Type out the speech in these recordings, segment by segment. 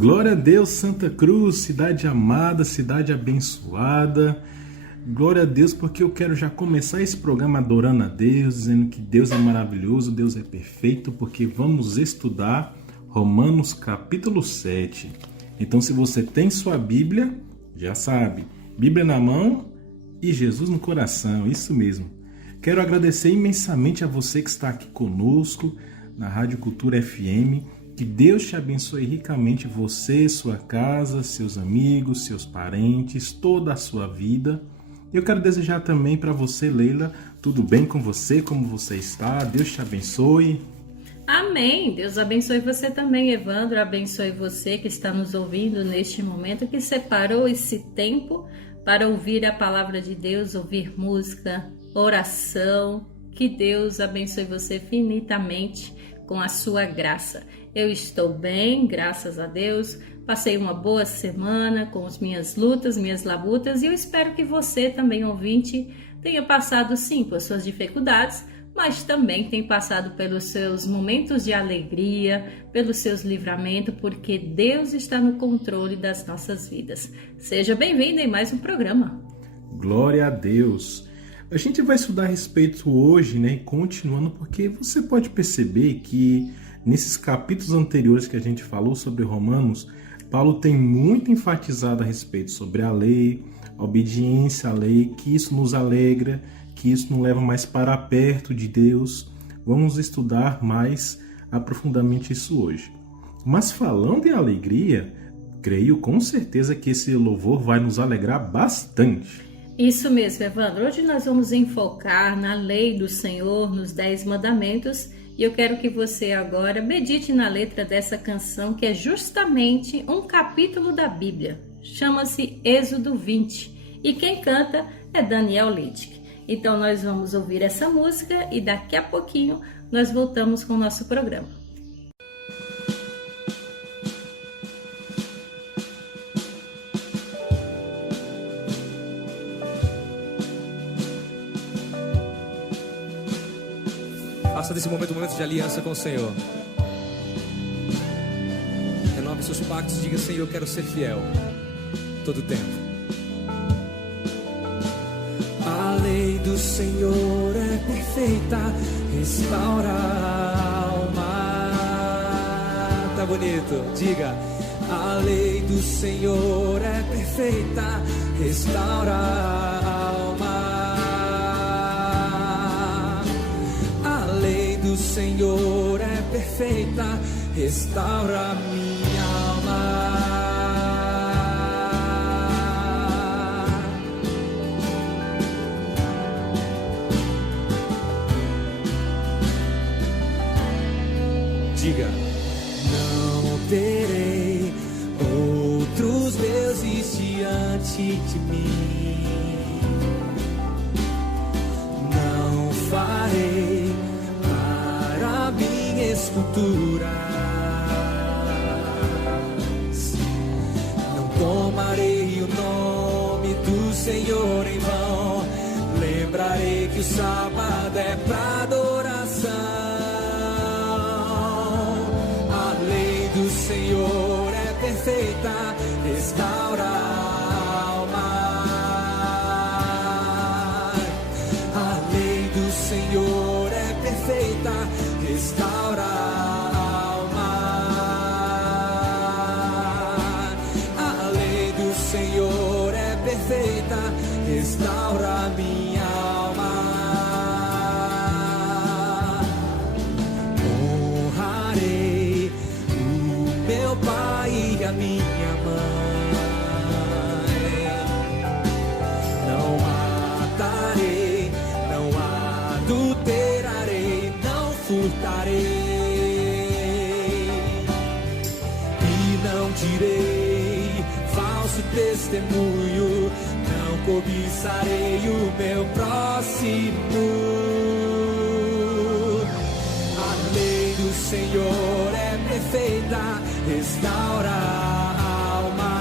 Glória a Deus, Santa Cruz, cidade amada, cidade abençoada. Glória a Deus, porque eu quero já começar esse programa adorando a Deus, dizendo que Deus é maravilhoso, Deus é perfeito, porque vamos estudar Romanos capítulo 7. Então, se você tem sua Bíblia, já sabe, Bíblia na mão e Jesus no coração, isso mesmo. Quero agradecer imensamente a você que está aqui conosco na Rádio Cultura FM. Que Deus te abençoe ricamente, você, sua casa, seus amigos, seus parentes, toda a sua vida. Eu quero desejar também para você, Leila, tudo bem com você? Como você está? Deus te abençoe. Amém. Deus abençoe você também, Evandro. Abençoe você que está nos ouvindo neste momento, que separou esse tempo para ouvir a palavra de Deus, ouvir música, oração. Que Deus abençoe você infinitamente com a sua graça. Eu estou bem, graças a Deus. Passei uma boa semana com as minhas lutas, minhas labutas, e eu espero que você também, ouvinte, tenha passado sim por suas dificuldades, mas também tenha passado pelos seus momentos de alegria, pelos seus livramentos, porque Deus está no controle das nossas vidas. Seja bem-vindo em mais um programa. Glória a Deus. A gente vai estudar a respeito hoje, continuando, porque você pode perceber que nesses capítulos anteriores que a gente falou sobre Romanos, Paulo tem muito enfatizado a respeito sobre a lei, a obediência à lei, que isso nos alegra, que isso nos leva mais para perto de Deus. Vamos estudar mais profundamente isso hoje. Mas falando em alegria, creio com certeza que esse louvor vai nos alegrar bastante. Isso mesmo, Evandro. Hoje nós vamos enfocar na lei do Senhor, nos 10 mandamentos, e eu quero que você agora medite na letra dessa canção, que é justamente um capítulo da Bíblia. Chama-se Êxodo 20, e quem canta é Daniel Littke. Então nós vamos ouvir essa música e daqui a pouquinho nós voltamos com o nosso programa. Faça desse momento um momento de aliança com o Senhor. Renove seus pactos, diga: Senhor, eu quero ser fiel todo o tempo. A lei do Senhor é perfeita, restaura a alma. Tá bonito, diga: a lei do Senhor é perfeita, restaura a alma. O Senhor é perfeita, restaura minha alma. Diga: não terei outros deuses diante de mim. Não farei esculturas, não tomarei o nome do Senhor em vão. Lembrarei que o sábado é para adoração. A lei do Senhor é perfeita, restaura a alma. A lei do Senhor é perfeita, restaura a alma. A lei do Senhor é perfeita, restaura a minha alma. Honrarei o meu pai e a minha mãe. Não matarei, não adulterarei, furtarei e não direi falso testemunho, não cobiçarei o meu próximo. A lei do Senhor é perfeita, restaura a alma.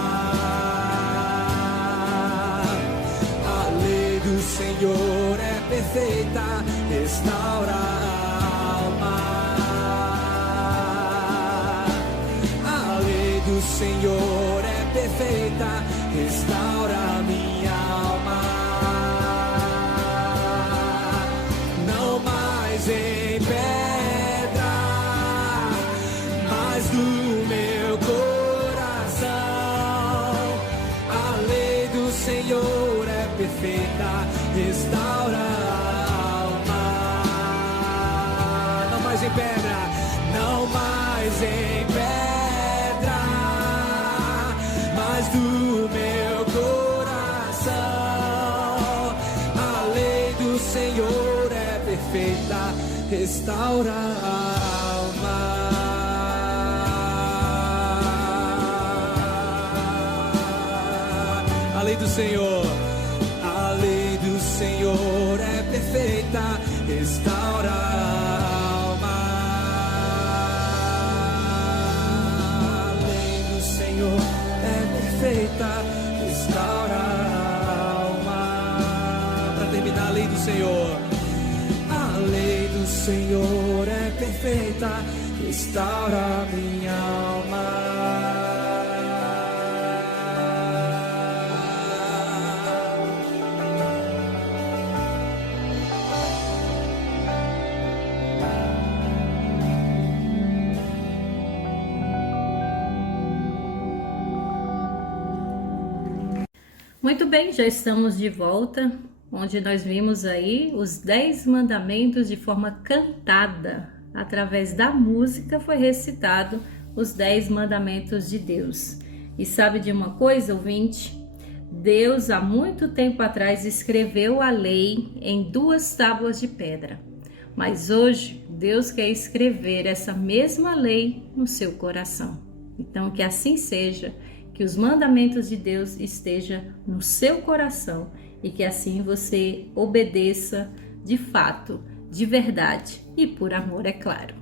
A lei do Senhor é perfeita, restaura a alma. A lei do do Senhor é perfeita, restaura minha alma. Não mais em pedra, mas do meu coração. A lei do Senhor é perfeita, restaura a alma. Não mais em pedra, não mais em pedra, mas do meu coração. A lei do Senhor é perfeita, restaura a alma. A lei do Senhor, a lei do Senhor é perfeita, restaura a alma. A lei do Senhor é perfeita, restaura a alma. Para terminar, a lei do Senhor, a lei do Senhor é perfeita, restaura a minha alma. Muito bem, já estamos de volta, onde nós vimos aí os 10 mandamentos de forma cantada. Através da música foi recitado os 10 mandamentos de Deus. E sabe de uma coisa, ouvinte? Deus, há muito tempo atrás, escreveu a lei em 2 tábuas de pedra. Mas hoje, Deus quer escrever essa mesma lei no seu coração. Então, que assim seja, que os mandamentos de Deus estejam no seu coração e que assim você obedeça de fato, de verdade e por amor, é claro.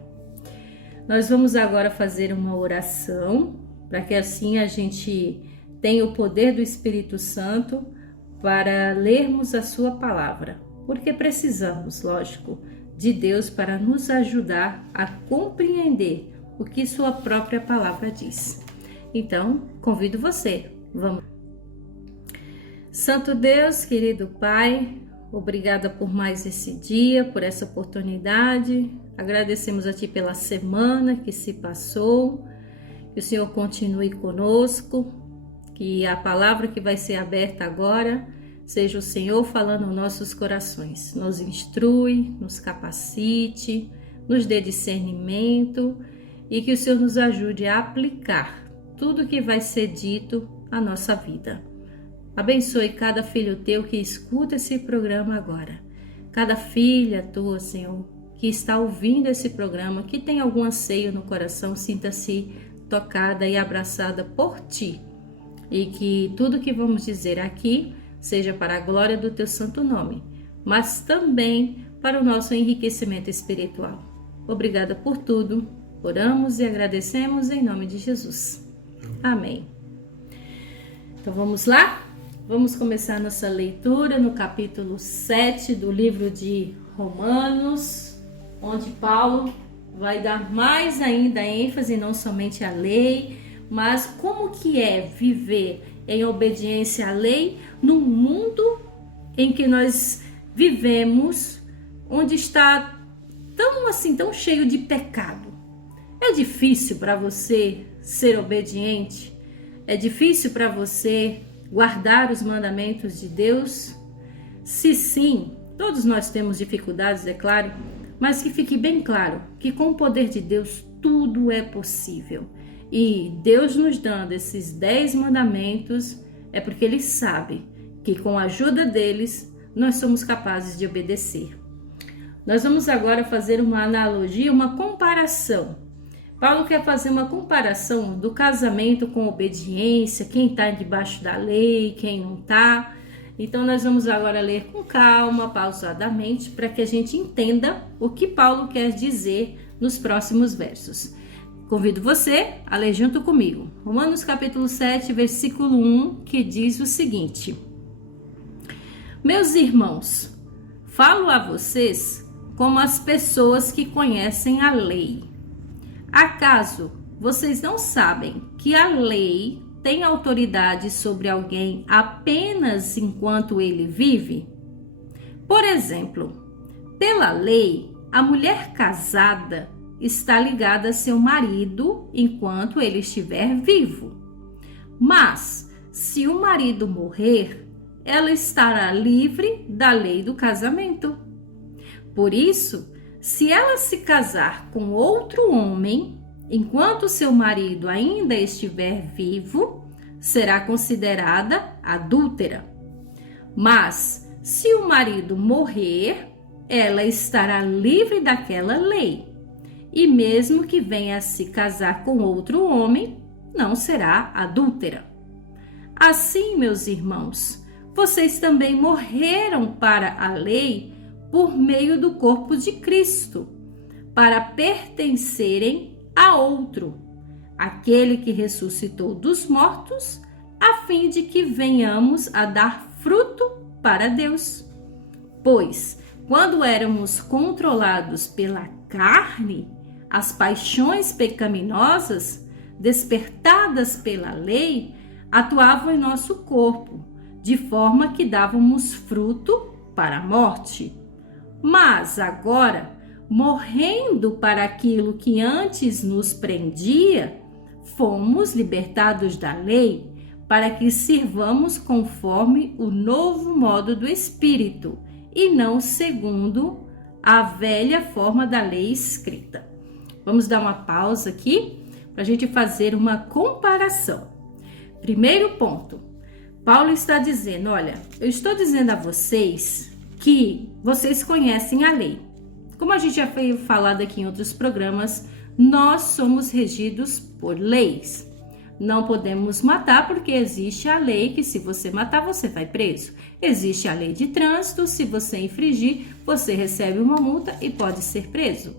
Nós vamos agora fazer uma oração para que assim a gente tenha o poder do Espírito Santo para lermos a sua palavra, porque precisamos, lógico, de Deus para nos ajudar a compreender o que sua própria palavra diz. Então, convido você, vamos. Santo Deus, querido Pai, obrigada por mais esse dia, por essa oportunidade. Agradecemos a Ti pela semana que se passou, que o Senhor continue conosco, que a palavra que vai ser aberta agora seja o Senhor falando aos nossos corações. Nos instrui, nos capacite, nos dê discernimento e que o Senhor nos ajude a aplicar tudo que vai ser dito à nossa vida. Abençoe cada filho teu que escuta esse programa agora. Cada filha tua, Senhor, que está ouvindo esse programa, que tem algum anseio no coração, sinta-se tocada e abraçada por ti. E que tudo que vamos dizer aqui seja para a glória do teu santo nome, mas também para o nosso enriquecimento espiritual. Obrigada por tudo. Oramos e agradecemos em nome de Jesus. Amém. Então vamos lá? Vamos começar nossa leitura no capítulo 7 do livro de Romanos, onde Paulo vai dar mais ainda ênfase não somente à lei, mas como que é viver em obediência à lei num mundo em que nós vivemos, onde está tão cheio de pecado. É difícil para você ser obediente? É difícil para você guardar os mandamentos de Deus? Se sim, todos nós temos dificuldades, é claro, mas que fique bem claro que com o poder de Deus tudo é possível. E Deus nos dando esses 10 mandamentos é porque Ele sabe que com a ajuda deles nós somos capazes de obedecer. Nós vamos agora fazer uma analogia, uma comparação. Paulo quer fazer uma comparação do casamento com obediência, quem está debaixo da lei, quem não está. Então nós vamos agora ler com calma, pausadamente, para que a gente entenda o que Paulo quer dizer nos próximos versos. Convido você a ler junto comigo. Romanos capítulo 7, versículo 1, que diz o seguinte: Meus irmãos, falo a vocês como as pessoas que conhecem a lei. Acaso vocês não sabem que a lei tem autoridade sobre alguém apenas enquanto ele vive? Por exemplo, pela lei, a mulher casada está ligada a seu marido enquanto ele estiver vivo. Mas, se o marido morrer, ela estará livre da lei do casamento. Por isso, se ela se casar com outro homem, enquanto seu marido ainda estiver vivo, será considerada adúltera. Mas, se o marido morrer, ela estará livre daquela lei. E mesmo que venha a se casar com outro homem, não será adúltera. Assim, meus irmãos, vocês também morreram para a lei por meio do corpo de Cristo, para pertencerem a outro, aquele que ressuscitou dos mortos, a fim de que venhamos a dar fruto para Deus. Pois, quando éramos controlados pela carne, as paixões pecaminosas, despertadas pela lei, atuavam em nosso corpo, de forma que dávamos fruto para a morte. Mas agora, morrendo para aquilo que antes nos prendia, fomos libertados da lei para que sirvamos conforme o novo modo do Espírito e não segundo a velha forma da lei escrita. Vamos dar uma pausa aqui para a gente fazer uma comparação. Primeiro ponto, Paulo está dizendo, olha, eu estou dizendo a vocês que vocês conhecem a lei. Como a gente já foi falado aqui em outros programas, nós somos regidos por leis. Não podemos matar porque existe a lei que se você matar, você vai preso. Existe a lei de trânsito, se você infringir, você recebe uma multa e pode ser preso.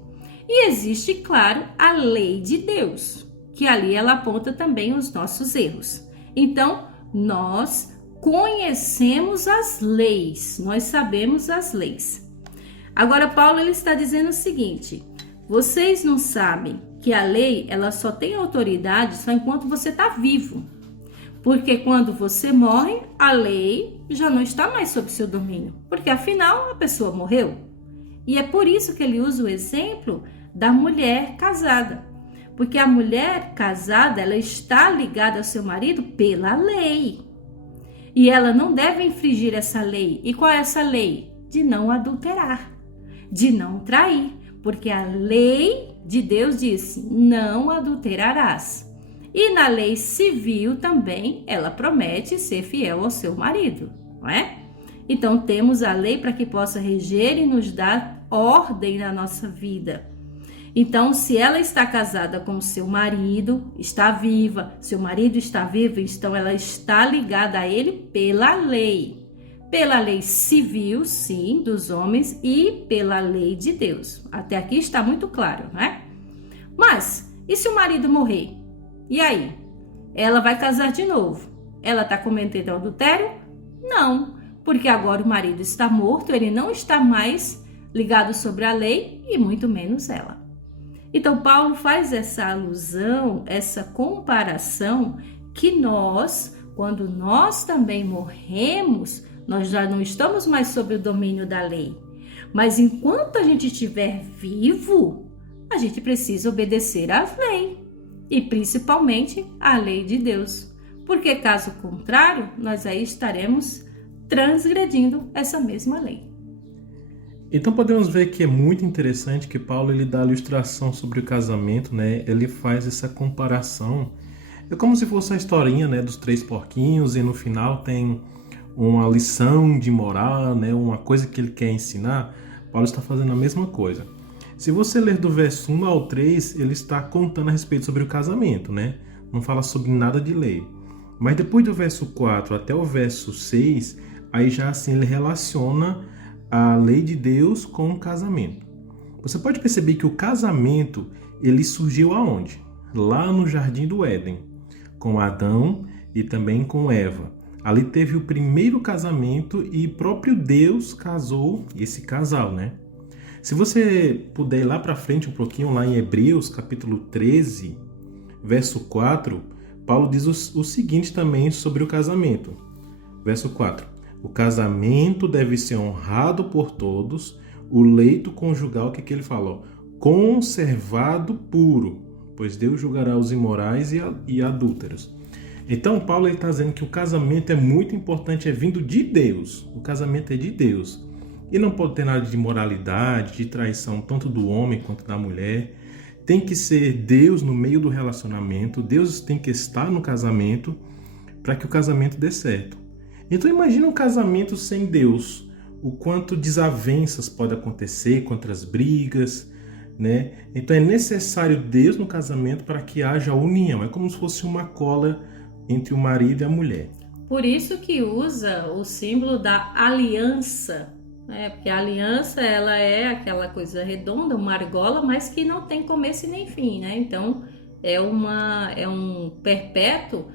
E existe, claro, a lei de Deus, que ali ela aponta também os nossos erros. Então, nós conhecemos as leis, nós sabemos as leis. Agora, Paulo ele está dizendo o seguinte, vocês não sabem que a lei ela só tem autoridade só enquanto você está vivo. Porque quando você morre, a lei já não está mais sob seu domínio. Porque afinal a pessoa morreu. E é por isso que ele usa o exemplo da mulher casada. Porque a mulher casada ela está ligada ao seu marido pela lei. E ela não deve infringir essa lei. E qual é essa lei? De não adulterar, de não trair. Porque a lei de Deus disse, não adulterarás. E na lei civil também, ela promete ser fiel ao seu marido, não é? Então, temos a lei para que possa reger e nos dar ordem na nossa vida. Então, se ela está casada com o seu marido, está viva, seu marido está vivo, então ela está ligada a ele pela lei. Pela lei civil, sim, dos homens e pela lei de Deus. Até aqui está muito claro, não é? Mas, e se o marido morrer? E aí? Ela vai casar de novo. Ela está cometendo adultério? Não, porque agora o marido está morto, ele não está mais ligado sobre a lei e muito menos ela. Então, Paulo faz essa alusão, essa comparação que nós, quando nós também morremos, nós já não estamos mais sob o domínio da lei. Mas enquanto a gente estiver vivo, a gente precisa obedecer à lei. E principalmente à lei de Deus. Porque caso contrário, nós aí estaremos transgredindo essa mesma lei. Então podemos ver que é muito interessante que Paulo ele dá a ilustração sobre o casamento, né? Ele faz essa comparação. É como se fosse a historinha, né, dos 3 porquinhos e no final tem uma lição de moral, né, uma coisa que ele quer ensinar. Paulo está fazendo a mesma coisa. Se você ler do verso 1 ao 3, ele está contando a respeito sobre o casamento, né? Não fala sobre nada de lei. Mas depois do verso 4 até o verso 6, aí já assim ele relaciona a lei de Deus com o casamento. Você pode perceber que o casamento, ele surgiu aonde? Lá no Jardim do Éden, com Adão e também com Eva. Ali teve o primeiro casamento e próprio Deus casou esse casal, né? Se você puder ir lá para frente um pouquinho, lá em Hebreus, capítulo 13, verso 4, Paulo diz o seguinte também sobre o casamento. Verso 4. O casamento deve ser honrado por todos, o leito conjugal, o que ele falou? Conservado puro, pois Deus julgará os imorais e adúlteros. Então, Paulo está dizendo que o casamento é muito importante, é vindo de Deus. O casamento é de Deus. E não pode ter nada de imoralidade, de traição, tanto do homem quanto da mulher. Tem que ser Deus no meio do relacionamento. Deus tem que estar no casamento para que o casamento dê certo. Então, imagina um casamento sem Deus. O quanto desavenças pode acontecer, quantas brigas, né? Então, é necessário Deus no casamento para que haja união. É como se fosse uma cola entre o marido e a mulher. Por isso que usa o símbolo da aliança, né? Porque a aliança, ela é aquela coisa redonda, uma argola, mas que não tem começo e nem fim, né? Então, é um perpétuo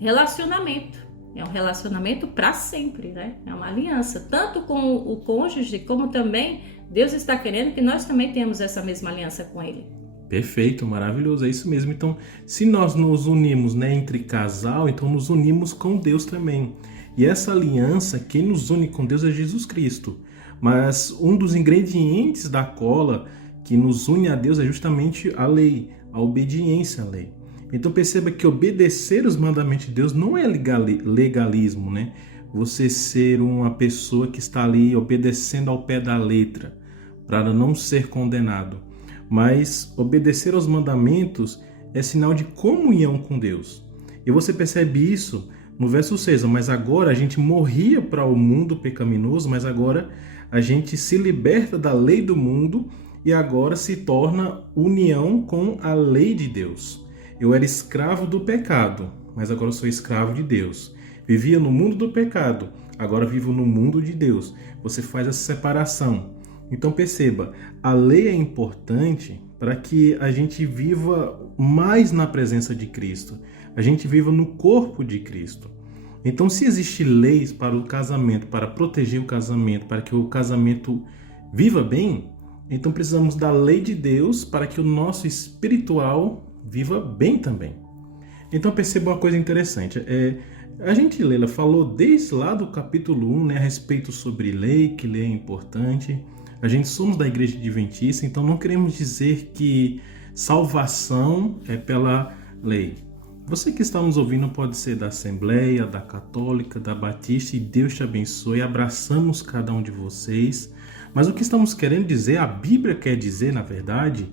relacionamento. É um relacionamento para sempre, né? É uma aliança, tanto com o cônjuge, como também Deus está querendo que nós também tenhamos essa mesma aliança com Ele. Perfeito, maravilhoso, é isso mesmo. Então, se nós nos unimos, né, entre casal, então nos unimos com Deus também. E essa aliança, quem nos une com Deus é Jesus Cristo. Mas um dos ingredientes da cola que nos une a Deus é justamente a lei, a obediência à lei. Então perceba que obedecer os mandamentos de Deus não é legalismo, né? Você ser uma pessoa que está ali obedecendo ao pé da letra, para não ser condenado. Mas obedecer aos mandamentos é sinal de comunhão com Deus. E você percebe isso no verso 6. Mas agora a gente morria para o mundo pecaminoso, mas agora a gente se liberta da lei do mundo e agora se torna união com a lei de Deus. Eu era escravo do pecado, mas agora sou escravo de Deus. Vivia no mundo do pecado, agora vivo no mundo de Deus. Você faz essa separação. Então perceba, a lei é importante para que a gente viva mais na presença de Cristo. A gente viva no corpo de Cristo. Então, se existem leis para o casamento, para proteger o casamento, para que o casamento viva bem, então precisamos da lei de Deus para que o nosso espiritual viva bem também. Então perceba uma coisa interessante. A gente, Leila, falou desde lá do capítulo 1, né, a respeito sobre lei, que lei é importante. A gente somos da Igreja Adventista, então não queremos dizer que salvação é pela lei. Você que está nos ouvindo pode ser da Assembleia, da Católica, da Batista, e Deus te abençoe. Abraçamos cada um de vocês. Mas o que estamos querendo dizer, a Bíblia quer dizer, na verdade,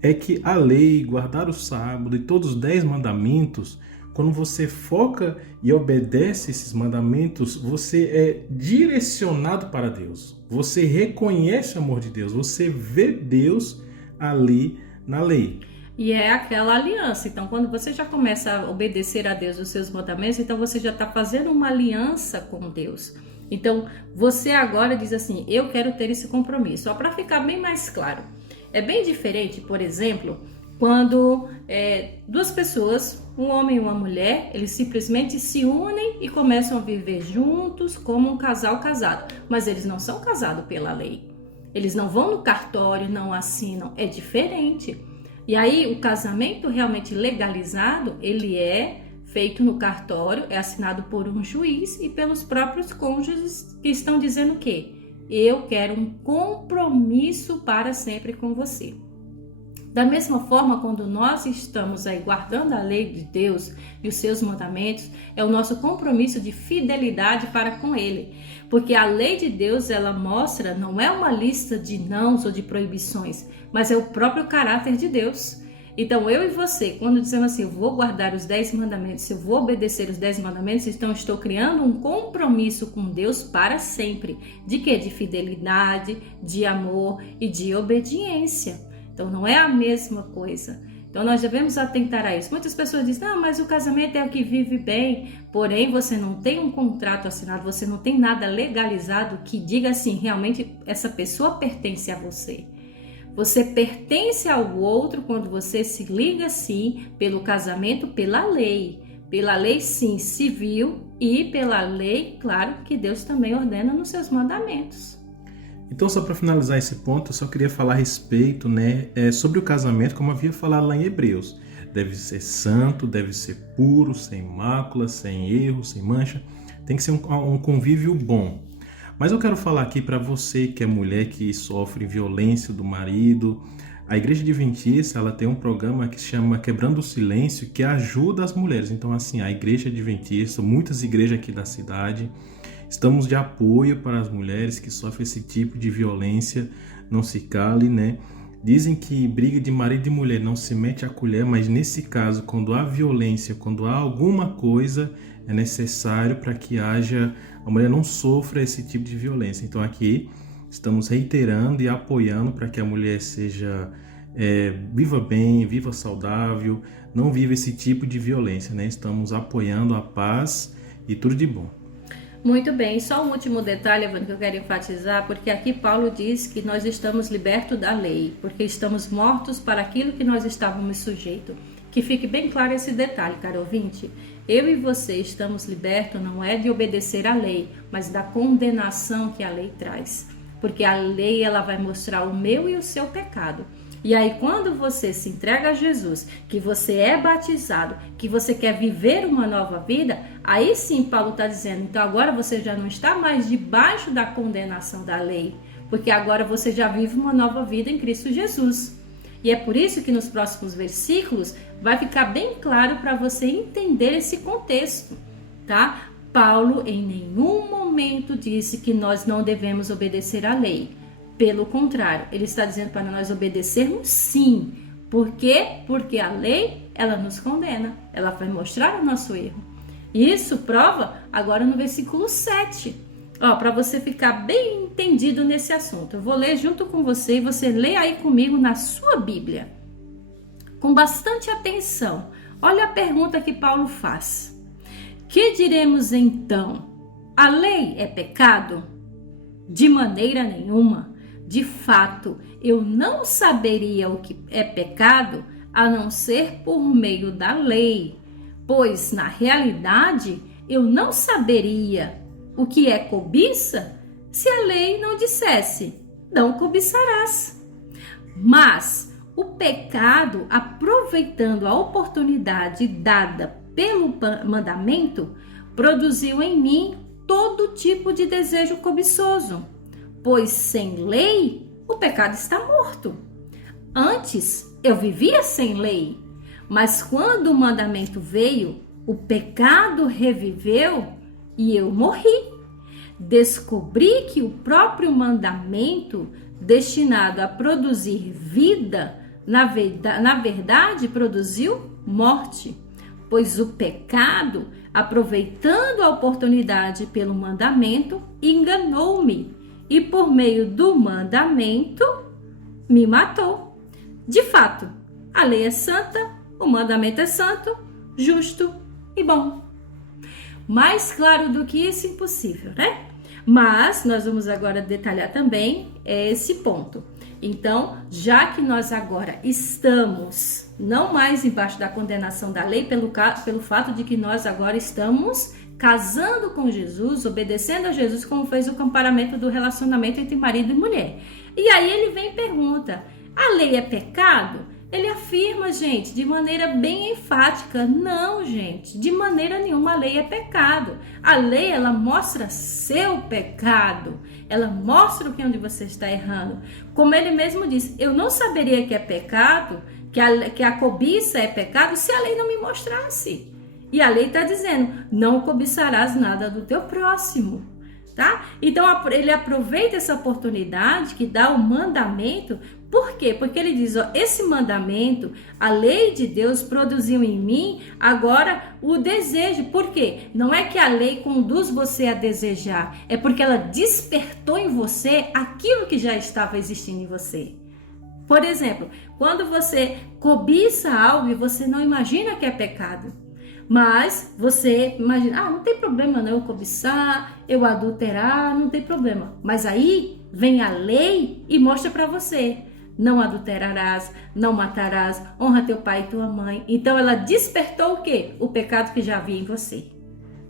é que a lei, guardar o sábado e todos os 10 mandamentos, quando você foca e obedece esses mandamentos, você é direcionado para Deus. Você reconhece o amor de Deus, você vê Deus ali na lei. E é aquela aliança. Então, quando você já começa a obedecer a Deus os seus mandamentos, então você já está fazendo uma aliança com Deus. Então, você agora diz assim, eu quero ter esse compromisso. Só para ficar bem mais claro. É bem diferente, por exemplo, quando duas pessoas, um homem e uma mulher, eles simplesmente se unem e começam a viver juntos como um casal casado. Mas eles não são casados pela lei. Eles não vão no cartório, não assinam. É diferente. E aí, o casamento realmente legalizado, ele é feito no cartório, é assinado por um juiz e pelos próprios cônjuges que estão dizendo o quê? Eu quero um compromisso para sempre com você. Da mesma forma, quando nós estamos aí guardando a lei de Deus e os seus mandamentos, é o nosso compromisso de fidelidade para com Ele. Porque a lei de Deus, ela mostra, não é uma lista de nãos ou de proibições, mas é o próprio caráter de Deus. Então, eu e você, quando dizemos assim, eu vou guardar os 10 mandamentos, eu vou obedecer os 10 mandamentos, então estou criando um compromisso com Deus para sempre. De quê? De fidelidade, de amor e de obediência. Então, não é a mesma coisa. Então, nós devemos atentar a isso. Muitas pessoas dizem, não, mas o casamento é o que vive bem. Porém, você não tem um contrato assinado, você não tem nada legalizado que diga assim, realmente essa pessoa pertence a você. Você pertence ao outro quando você se liga, sim, pelo casamento, pela lei. Pela lei, sim, civil e pela lei, claro, que Deus também ordena nos seus mandamentos. Então, só para finalizar esse ponto, eu só queria falar a respeito, sobre o casamento, como havia falado lá em Hebreus. deve ser santo, deve ser puro, sem mácula, sem erro, sem mancha. Tem que ser um convívio bom. Mas eu quero falar aqui para você que é mulher que sofre violência do marido. A Igreja Adventista, ela tem um programa que se chama Quebrando o Silêncio, que ajuda as mulheres. Então, assim, a Igreja Adventista, muitas igrejas aqui da cidade, estamos de apoio para as mulheres que sofrem esse tipo de violência. Não se cale, né? Dizem que briga de marido e mulher não se mete a colher, mas nesse caso, quando há violência, quando há alguma coisa, é necessário para que a mulher não sofra esse tipo de violência. Então aqui estamos reiterando e apoiando para que a mulher seja viva bem, viva saudável, não viva esse tipo de violência, né? Estamos apoiando a paz e tudo de bom. Muito bem, só um último detalhe, Evandro, que eu quero enfatizar, porque aqui Paulo diz que nós estamos libertos da lei, porque estamos mortos para aquilo que nós estávamos sujeitos. Que fique bem claro esse detalhe, caro ouvinte. Eu e você estamos libertos não é de obedecer à lei, mas da condenação que a lei traz. Porque a lei ela vai mostrar o meu e o seu pecado. E aí quando você se entrega a Jesus, que você é batizado, que você quer viver uma nova vida, aí sim Paulo está dizendo, então agora você já não está mais debaixo da condenação da lei, porque agora você já vive uma nova vida em Cristo Jesus. E é por isso que nos próximos versículos vai ficar bem claro para você entender esse contexto, tá? Paulo em nenhum momento disse que nós não devemos obedecer à lei. Pelo contrário, ele está dizendo para nós obedecermos sim. Por quê? Porque a lei, ela nos condena. Ela vai mostrar o nosso erro. E isso prova agora no versículo 7. Para você ficar bem entendido nesse assunto. Eu vou ler junto com você e você lê aí comigo na sua Bíblia. Com bastante atenção. Olha a pergunta que Paulo faz. Que diremos então? A lei é pecado? De maneira nenhuma. De fato, eu não saberia o que é pecado a não ser por meio da lei, pois na realidade eu não saberia o que é cobiça se a lei não dissesse, não cobiçarás. Mas o pecado, aproveitando a oportunidade dada pelo mandamento, produziu em mim todo tipo de desejo cobiçoso. Pois sem lei, o pecado está morto. Antes, eu vivia sem lei, mas quando o mandamento veio, o pecado reviveu e eu morri. Descobri que o próprio mandamento, destinado a produzir vida, na verdade produziu morte, pois o pecado, aproveitando a oportunidade pelo mandamento, enganou-me. E por meio do mandamento, me matou. De fato, a lei é santa, o mandamento é santo, justo e bom. Mais claro do que isso, impossível, né? Mas nós vamos agora detalhar também esse ponto. Então, já que nós agora estamos não mais embaixo da condenação da lei, pelo fato de que nós agora estamos casando com Jesus, obedecendo a Jesus, como fez o comparamento do relacionamento entre marido e mulher. E aí ele vem e pergunta, a lei é pecado? Ele afirma, gente, de maneira bem enfática, não, gente, de maneira nenhuma a lei é pecado. A lei, ela mostra seu pecado, ela mostra o que onde você está errando. Como ele mesmo disse, eu não saberia que é pecado, que a cobiça é pecado, se a lei não me mostrasse. E a lei está dizendo, não cobiçarás nada do teu próximo, tá? Então ele aproveita essa oportunidade que dá o mandamento. Por quê? Porque ele diz, esse mandamento, a lei de Deus produziu em mim agora o desejo. Por quê? Não é que a lei conduz você a desejar, é porque ela despertou em você aquilo que já estava existindo em você. Por exemplo, quando você cobiça algo e você não imagina que é pecado, mas você imagina, não tem problema não eu cobiçar, eu adulterar, não tem problema. Mas aí vem a lei e mostra para você, não adulterarás, não matarás, honra teu pai e tua mãe. Então ela despertou o quê? O pecado que já havia em você.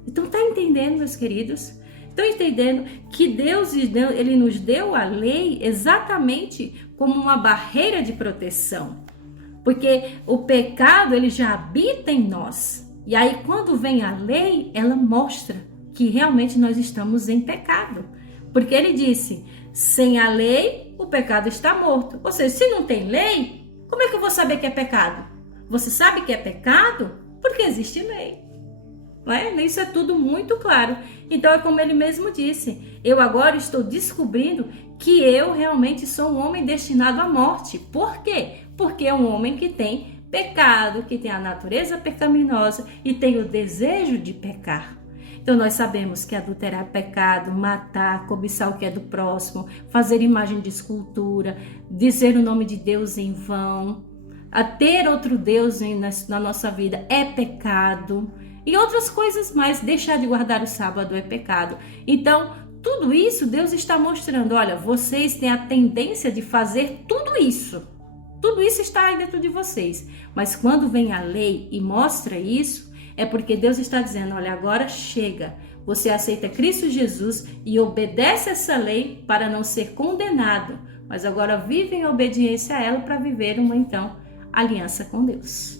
Então tá entendendo, meus queridos? Estão entendendo que Deus ele nos deu a lei exatamente como uma barreira de proteção. Porque o pecado, ele já habita em nós. E aí, quando vem a lei, ela mostra que realmente nós estamos em pecado. Porque ele disse, sem a lei, o pecado está morto. Ou seja, se não tem lei, como é que eu vou saber que é pecado? Você sabe que é pecado porque existe lei. Não é? Isso é tudo muito claro. Então é como ele mesmo disse, eu agora estou descobrindo que eu realmente sou um homem destinado à morte. Por quê? Porque é um homem que tem pecado, que tem a natureza pecaminosa e tem o desejo de pecar. Então nós sabemos que adulterar é pecado, matar, cobiçar o que é do próximo, fazer imagem de escultura, dizer o nome de Deus em vão, a ter outro Deus na nossa vida é pecado. E outras coisas mais, deixar de guardar o sábado é pecado. Então, tudo isso Deus está mostrando, olha, vocês têm a tendência de fazer tudo isso. Tudo isso está aí dentro de vocês. Mas quando vem a lei e mostra isso, é porque Deus está dizendo, olha, agora chega. Você aceita Cristo Jesus e obedece essa lei para não ser condenado. Mas agora vive em obediência a ela para viver uma, então, aliança com Deus.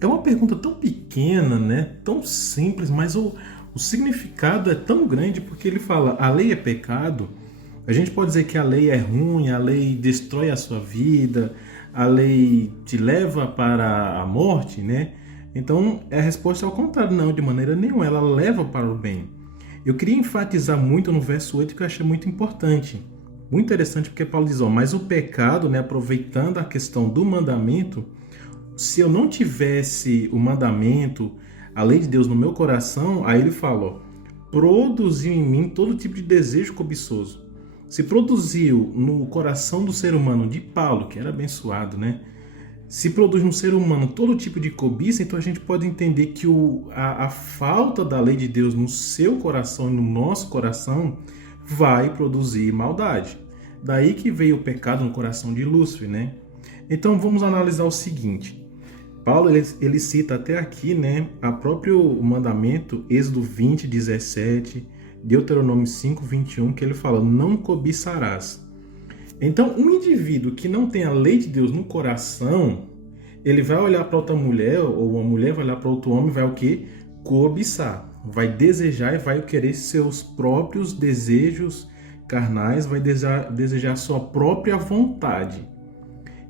É uma pergunta tão pequena, né? Tão simples, mas o significado é tão grande porque ele fala, a lei é pecado. A gente pode dizer que a lei é ruim, a lei destrói a sua vida, a lei te leva para a morte, né? Então, a resposta é ao contrário, não, de maneira nenhuma, ela leva para o bem. Eu queria enfatizar muito no verso 8 que eu achei muito importante. Muito interessante porque Paulo diz, mas o pecado, né, aproveitando a questão do mandamento, se eu não tivesse o mandamento, a lei de Deus no meu coração, aí ele fala, produziu em mim todo tipo de desejo cobiçoso. Se produziu no coração do ser humano de Paulo, que era abençoado, né? Se produz no ser humano todo tipo de cobiça, então a gente pode entender que a falta da lei de Deus no seu coração e no nosso coração vai produzir maldade. Daí que veio o pecado no coração de Lúcifer, né? Então vamos analisar o seguinte. Paulo ele cita até aqui, né, a próprio mandamento, Êxodo 20, 17, Deuteronômio 5, 21, que ele fala, não cobiçarás. Então, um indivíduo que não tem a lei de Deus no coração, ele vai olhar para outra mulher, ou uma mulher vai olhar para outro homem, vai o quê? Cobiçar. Vai desejar e vai querer seus próprios desejos carnais, vai desejar sua própria vontade.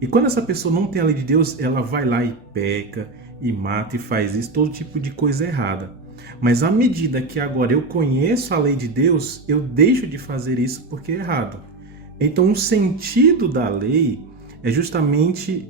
E quando essa pessoa não tem a lei de Deus, ela vai lá e peca, e mata, e faz isso, todo tipo de coisa errada. Mas à medida que agora eu conheço a lei de Deus, eu deixo de fazer isso porque é errado. Então o sentido da lei é justamente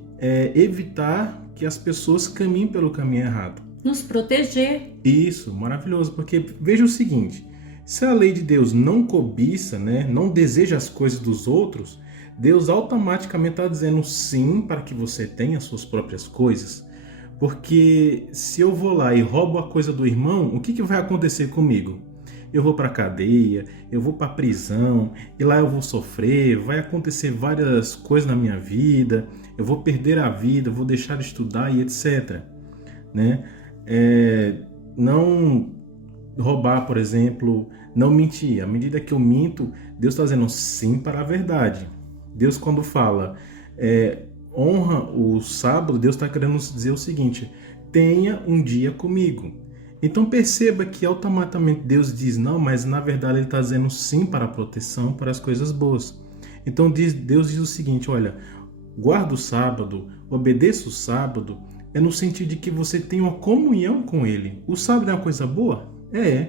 evitar que as pessoas caminhem pelo caminho errado. Nos proteger. Isso, maravilhoso, porque veja o seguinte, se a lei de Deus não cobiça, né, não deseja as coisas dos outros, Deus automaticamente está dizendo sim para que você tenha as suas próprias coisas. Porque se eu vou lá e roubo a coisa do irmão, o que vai acontecer comigo? Eu vou para a cadeia, eu vou para a prisão, e lá eu vou sofrer, vai acontecer várias coisas na minha vida, eu vou perder a vida, vou deixar de estudar e etc. Né? Não roubar, por exemplo, não mentir. À medida que eu minto, Deus está dizendo sim para a verdade. Deus, quando fala honra o sábado, Deus está querendo nos dizer o seguinte, tenha um dia comigo. Então perceba que automaticamente Deus diz não, mas na verdade ele está dizendo sim para a proteção, para as coisas boas. Então Deus diz o seguinte, olha, guarda o sábado, obedeça o sábado, é no sentido de que você tem uma comunhão com ele. O sábado é uma coisa boa? É.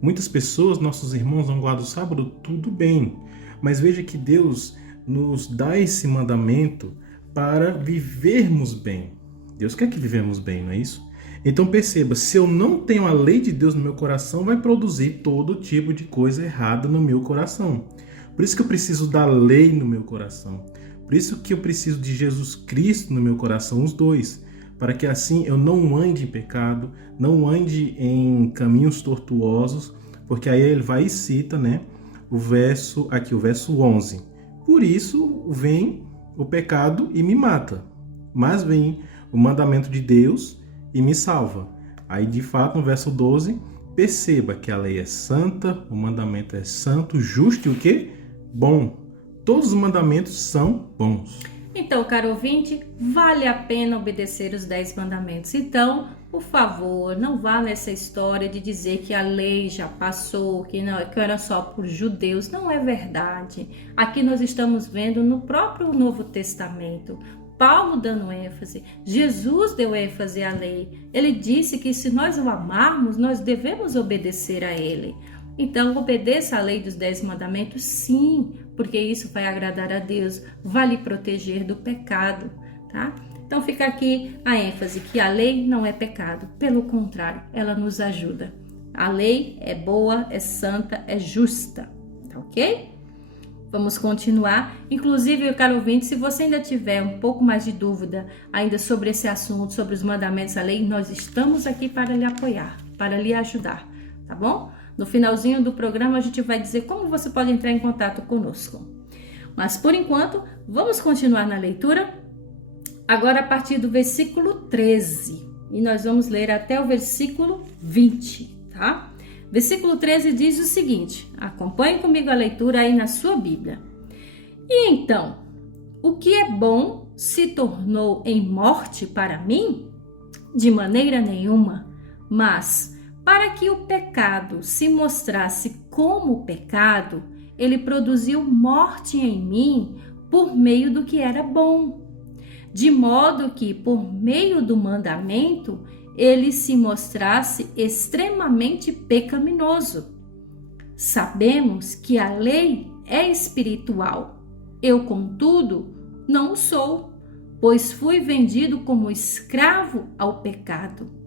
Muitas pessoas, nossos irmãos, não guardam o sábado, tudo bem. Mas veja que Deus nos dá esse mandamento para vivermos bem. Deus quer que vivemos bem, não é isso? Então perceba, se eu não tenho a lei de Deus no meu coração, vai produzir todo tipo de coisa errada no meu coração. Por isso que eu preciso da lei no meu coração. Por isso que eu preciso de Jesus Cristo no meu coração, os dois. Para que assim eu não ande em pecado, não ande em caminhos tortuosos, porque aí ele vai e cita, né, o verso 11. Por isso vem o pecado e me mata, mas vem o mandamento de Deus e me salva. Aí de fato no verso 12, perceba que a lei é santa, o mandamento é santo, justo e o quê? Bom. Todos os mandamentos são bons. Então, caro ouvinte, vale a pena obedecer os 10 mandamentos. Então, por favor, não vá nessa história de dizer que a lei já passou, que era só por judeus. Não é verdade. Aqui nós estamos vendo no próprio Novo Testamento, Paulo dando ênfase, Jesus deu ênfase à lei. Ele disse que se nós o amarmos, nós devemos obedecer a ele. Então, obedeça a lei dos 10 mandamentos, sim, porque isso vai agradar a Deus, vai lhe proteger do pecado, tá? Então, fica aqui a ênfase que a lei não é pecado, pelo contrário, ela nos ajuda. A lei é boa, é santa, é justa, tá ok? Vamos continuar. Inclusive, caro ouvinte, se você ainda tiver um pouco mais de dúvida ainda sobre esse assunto, sobre os mandamentos da lei, nós estamos aqui para lhe apoiar, para lhe ajudar, tá bom? No finalzinho do programa, a gente vai dizer como você pode entrar em contato conosco. Mas, por enquanto, vamos continuar na leitura. Agora, a partir do versículo 13. E nós vamos ler até o versículo 20, tá? Versículo 13 diz o seguinte. Acompanhe comigo a leitura aí na sua Bíblia. E então, o que é bom se tornou em morte para mim? De maneira nenhuma, mas para que o pecado se mostrasse como pecado, ele produziu morte em mim por meio do que era bom. De modo que, por meio do mandamento, ele se mostrasse extremamente pecaminoso. Sabemos que a lei é espiritual. Eu, contudo, não o sou, pois fui vendido como escravo ao pecado.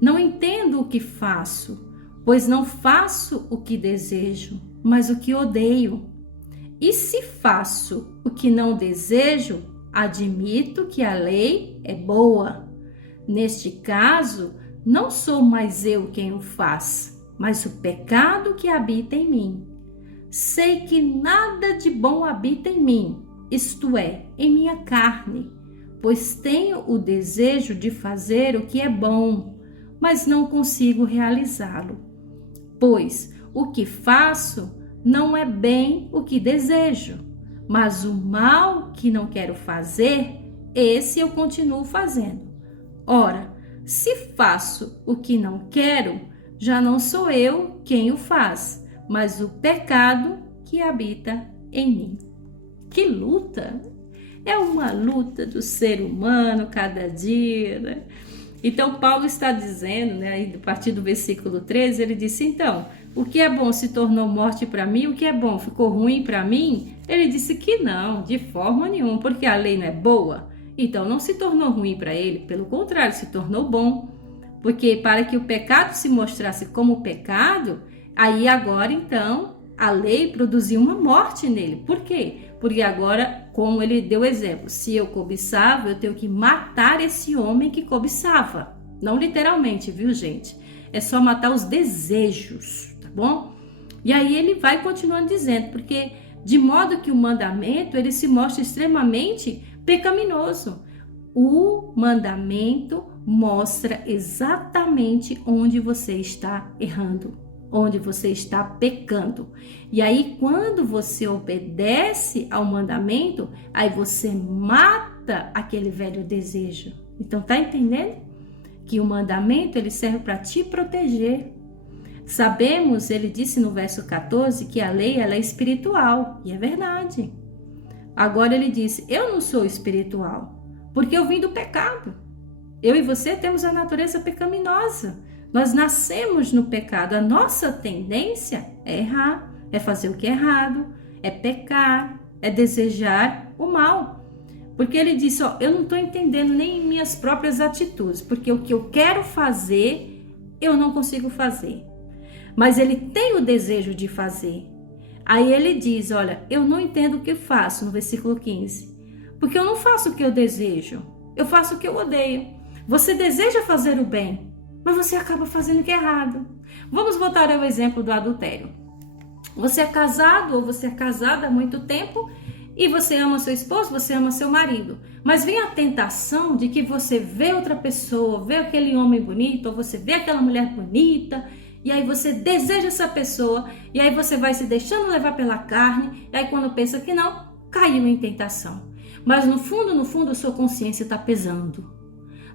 Não entendo o que faço, pois não faço o que desejo, mas o que odeio. E se faço o que não desejo, admito que a lei é boa. Neste caso, não sou mais eu quem o faz, mas o pecado que habita em mim. Sei que nada de bom habita em mim, isto é, em minha carne, pois tenho o desejo de fazer o que é bom, mas não consigo realizá-lo. Pois o que faço não é bem o que desejo, mas o mal que não quero fazer, esse eu continuo fazendo. Ora, se faço o que não quero, já não sou eu quem o faz, mas o pecado que habita em mim. Que luta! É uma luta do ser humano cada dia, né? Então, Paulo está dizendo, né, a partir do versículo 13, ele disse, então, o que é bom se tornou morte para mim, o que é bom ficou ruim para mim? Ele disse que não, de forma nenhuma, porque a lei não é boa. Então, não se tornou ruim para ele, pelo contrário, se tornou bom. Porque para que o pecado se mostrasse como pecado, aí agora, então, a lei produziu uma morte nele. Por quê? Porque agora, como ele deu exemplo, se eu cobiçava, eu tenho que matar esse homem que cobiçava. Não literalmente, viu, gente? É só matar os desejos, tá bom? E aí ele vai continuando dizendo, porque de modo que o mandamento, ele se mostra extremamente pecaminoso. O mandamento mostra exatamente onde você está errando, onde você está pecando. E aí, quando você obedece ao mandamento, aí você mata aquele velho desejo. Então, tá entendendo? Que o mandamento, ele serve para te proteger. Sabemos, ele disse no verso 14, que a lei, ela é espiritual. E é verdade. Agora ele disse, eu não sou espiritual, porque eu vim do pecado. Eu e você temos a natureza pecaminosa. Nós nascemos no pecado. A nossa tendência é errar, é fazer o que é errado, é pecar, é desejar o mal. Porque ele disse, ó, eu não estou entendendo nem minhas próprias atitudes, porque o que eu quero fazer, eu não consigo fazer. Mas ele tem o desejo de fazer. Aí ele diz, olha, eu não entendo o que faço, no versículo 15. Porque eu não faço o que eu desejo, eu faço o que eu odeio. Você deseja fazer o bem, mas você acaba fazendo o que é errado. Vamos voltar ao exemplo do adultério. Você é casado ou você é casada há muito tempo e você ama seu esposo, você ama seu marido. Mas vem a tentação de que você vê outra pessoa, vê aquele homem bonito, ou você vê aquela mulher bonita, e aí você deseja essa pessoa, e aí você vai se deixando levar pela carne, e aí quando pensa que não, caiu em tentação. Mas no fundo, sua consciência está pesando.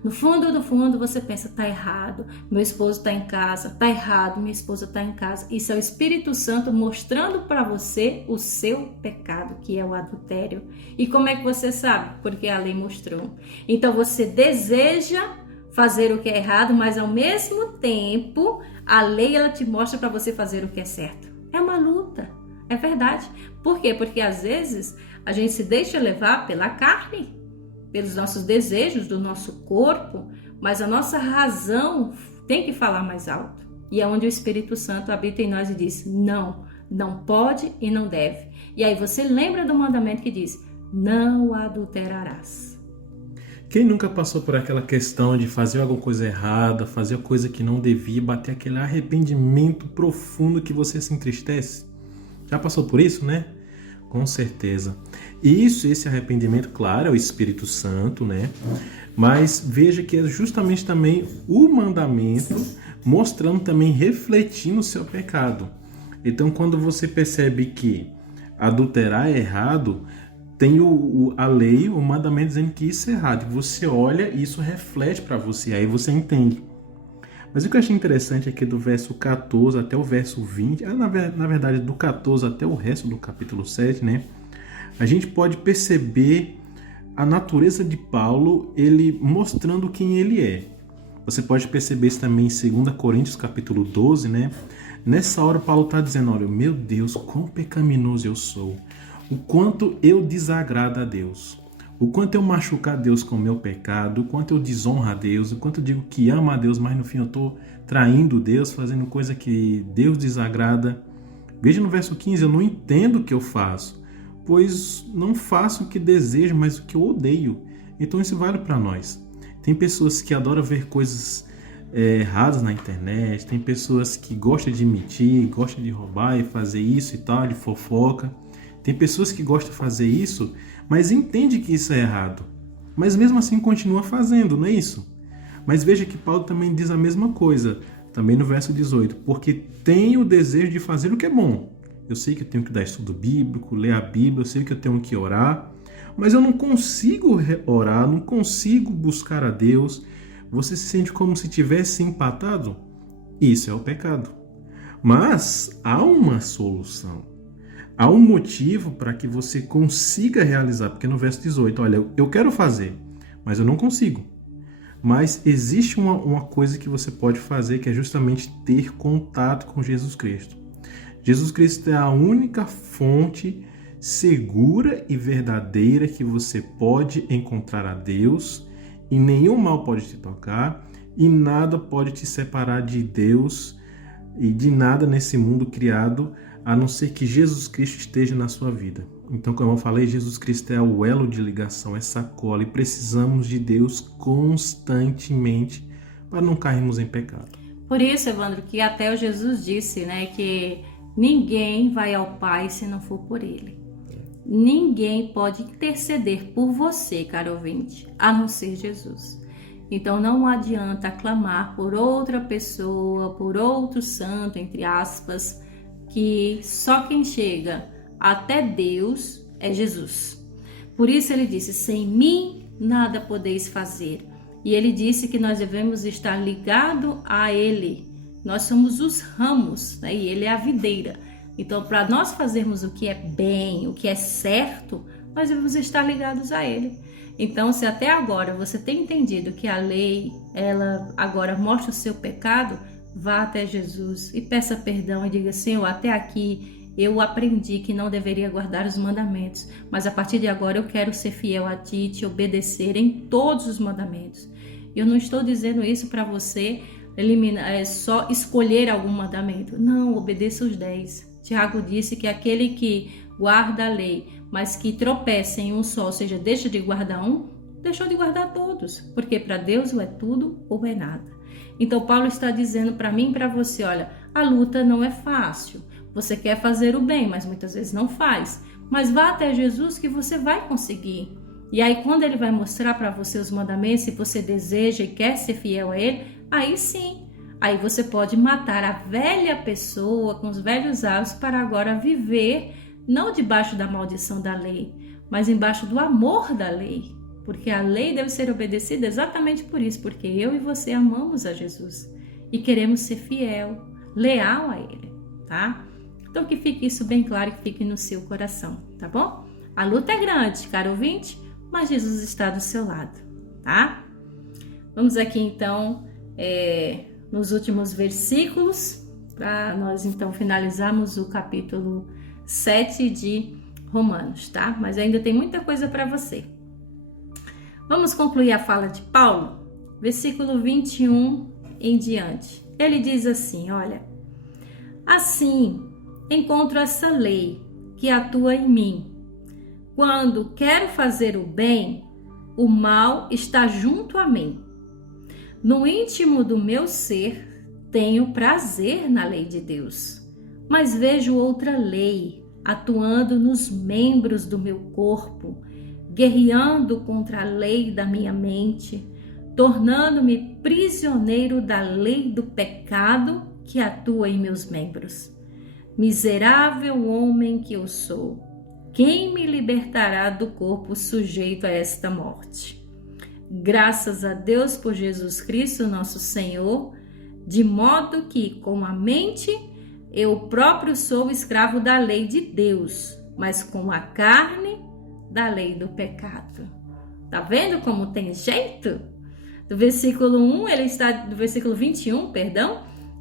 No fundo, você pensa, tá errado, meu esposo está em casa, tá errado, minha esposa está em casa. Isso é o Espírito Santo mostrando para você o seu pecado, que é o adultério. E como é que você sabe? Porque a lei mostrou. Então você deseja fazer o que é errado, mas ao mesmo tempo, a lei ela te mostra para você fazer o que é certo. É uma luta, é verdade. Por quê? Porque às vezes a gente se deixa levar pela carne, pelos nossos desejos do nosso corpo, mas a nossa razão tem que falar mais alto. E é onde o Espírito Santo habita em nós e diz, não, não pode e não deve. E aí você lembra do mandamento que diz, não adulterarás. Quem nunca passou por aquela questão de fazer alguma coisa errada, fazer a coisa que não devia, bater aquele arrependimento profundo que você se entristece? Já passou por isso, né? Com certeza. Esse arrependimento, claro, é o Espírito Santo, né? Mas veja que é justamente também o mandamento mostrando também, refletindo o seu pecado. Então, quando você percebe que adulterar é errado, tem a lei, o mandamento dizendo que isso é errado. Você olha e isso reflete para você, aí você entende. Mas o que eu achei interessante é que do verso 14 até o verso 20, na verdade do 14 até o resto do capítulo 7, né? A gente pode perceber a natureza de Paulo, ele mostrando quem ele é. Você pode perceber isso também em 2 Coríntios capítulo 12, né? Nessa hora Paulo está dizendo, olha, meu Deus, quão pecaminoso eu sou. O quanto eu desagrado a Deus. O quanto eu machuco a Deus com o meu pecado, o quanto eu desonro a Deus, o quanto eu digo que amo a Deus, mas no fim eu estou traindo Deus, fazendo coisa que Deus desagrada. Veja no verso 15, eu não entendo o que eu faço, pois não faço o que desejo, mas o que eu odeio. Então isso vale para nós. Tem pessoas que adoram ver coisas erradas na internet, tem pessoas que gostam de mentir, gostam de roubar e fazer isso e tal, de fofoca. Tem pessoas que gostam de fazer isso, mas entende que isso é errado. Mas mesmo assim continua fazendo, não é isso? Mas veja que Paulo também diz a mesma coisa, também no verso 18. Porque tenho o desejo de fazer o que é bom. Eu sei que eu tenho que dar estudo bíblico, ler a Bíblia, eu sei que eu tenho que orar, mas eu não consigo orar, não consigo buscar a Deus. Você se sente como se tivesse empatado? Isso é o pecado. Mas há uma solução. Há um motivo para que você consiga realizar, porque no verso 18, olha, eu quero fazer, mas eu não consigo. Mas existe uma coisa que você pode fazer, que é justamente ter contato com Jesus Cristo. Jesus Cristo é a única fonte segura e verdadeira que você pode encontrar a Deus, e nenhum mal pode te tocar, e nada pode te separar de Deus e de nada nesse mundo criado, a não ser que Jesus Cristo esteja na sua vida. Então, como eu falei, Jesus Cristo é o elo de ligação, essa cola, e precisamos de Deus constantemente para não cairmos em pecado. Por isso, Evandro, que até o Jesus disse, né, que ninguém vai ao Pai se não for por Ele. Ninguém pode interceder por você, caro ouvinte, a não ser Jesus. Então não adianta clamar por outra pessoa, por outro santo, entre aspas, que só quem chega até Deus é Jesus. Por isso ele disse, sem mim nada podeis fazer. E ele disse que nós devemos estar ligados a Ele. Nós somos os ramos, né? E Ele é a videira. Então, para nós fazermos o que é bem, o que é certo, nós devemos estar ligados a Ele. Então, se até agora você tem entendido que a lei, ela agora mostra o seu pecado, vá até Jesus e peça perdão e diga, Senhor, até aqui eu aprendi que não deveria guardar os mandamentos, mas a partir de agora eu quero ser fiel a Ti e Te obedecer em todos os mandamentos. Eu não estou dizendo isso para você só escolher algum mandamento. Não, obedeça os 10. Tiago disse que aquele que guarda a lei, mas que tropeça em um só, ou seja, deixa de guardar um, deixou de guardar todos, porque para Deus ou é tudo ou é nada. Então Paulo está dizendo para mim e para você, olha, a luta não é fácil, você quer fazer o bem, mas muitas vezes não faz, mas vá até Jesus que você vai conseguir. E aí quando ele vai mostrar para você os mandamentos, se você deseja e quer ser fiel a ele, aí sim, aí você pode matar a velha pessoa com os velhos hábitos para agora viver não debaixo da maldição da lei, mas embaixo do amor da lei. Porque a lei deve ser obedecida exatamente por isso, porque eu e você amamos a Jesus e queremos ser fiel, leal a Ele, tá? Então que fique isso bem claro, que fique no seu coração, tá bom? A luta é grande, caro ouvinte, mas Jesus está do seu lado, tá? Vamos aqui então nos últimos versículos, para nós então finalizarmos o capítulo 7 de Romanos, tá? Mas ainda tem muita coisa para você. Vamos concluir a fala de Paulo, versículo 21 em diante. Ele diz assim, olha: assim encontro essa lei que atua em mim. Quando quero fazer o bem, o mal está junto a mim. No íntimo do meu ser, tenho prazer na lei de Deus, mas vejo outra lei atuando nos membros do meu corpo, guerreando contra a lei da minha mente, tornando-me prisioneiro da lei do pecado que atua em meus membros. Miserável homem que eu sou, quem me libertará do corpo sujeito a esta morte? Graças a Deus por Jesus Cristo, nosso Senhor, de modo que, com a mente, eu próprio sou escravo da lei de Deus, mas com a carne, da lei do pecado. Tá vendo como tem jeito? Do versículo 21,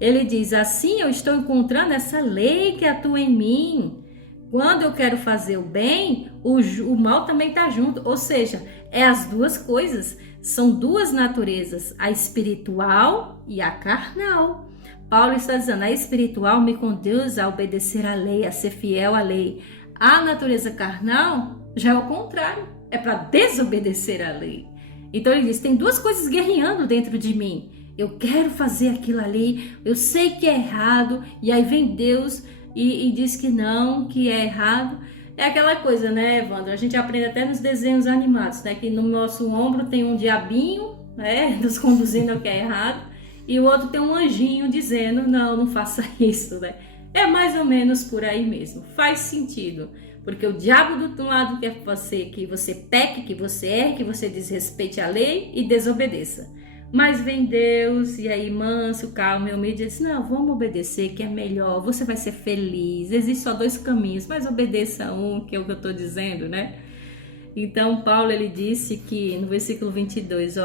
ele diz: assim eu estou encontrando essa lei que atua em mim. Quando eu quero fazer o bem, o mal também está junto. Ou seja, é as duas coisas. São duas naturezas, a espiritual e a carnal. Paulo está dizendo: a espiritual me conduz a obedecer à lei, a ser fiel à lei. A natureza carnal já é o contrário, é para desobedecer à lei. Então ele diz: tem duas coisas guerreando dentro de mim. Eu quero fazer aquilo ali, eu sei que é errado, e aí vem Deus e diz que não, que é errado. É aquela coisa, né, Evandro? A gente aprende até nos desenhos animados, né? Que no nosso ombro tem um diabinho, né? Nos conduzindo ao que é errado, e o outro tem um anjinho dizendo: não faça isso, né? É mais ou menos por aí mesmo. Faz sentido. Porque o diabo do lado quer que você peque, que você erre, que você desrespeite a lei e desobedeça. Mas vem Deus, e aí manso, calmo e humilde, diz: não, vamos obedecer, que é melhor, você vai ser feliz. Existem só dois caminhos, mas obedeça um, que é o que eu estou dizendo, né? Então Paulo, ele disse que no versículo 22,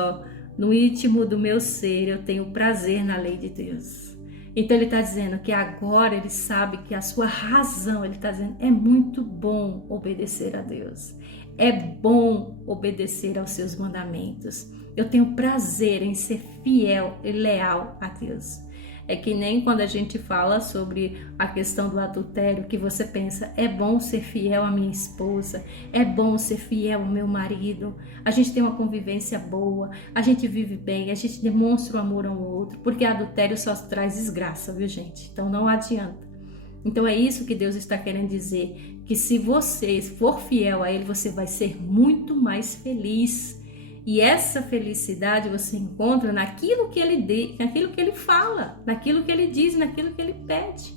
no íntimo do meu ser eu tenho prazer na lei de Deus. Então ele está dizendo que agora ele sabe que a sua razão, ele está dizendo, é muito bom obedecer a Deus. É bom obedecer aos seus mandamentos. Eu tenho prazer em ser fiel e leal a Deus. É que nem quando a gente fala sobre a questão do adultério, que você pensa: é bom ser fiel à minha esposa, é bom ser fiel ao meu marido, a gente tem uma convivência boa, a gente vive bem, a gente demonstra o amor ao outro, porque adultério só traz desgraça, viu, gente? Então não adianta. Então é isso que Deus está querendo dizer, que se você for fiel a Ele, você vai ser muito mais feliz. E essa felicidade você encontra naquilo que ele fala, naquilo que ele diz, naquilo que ele pede.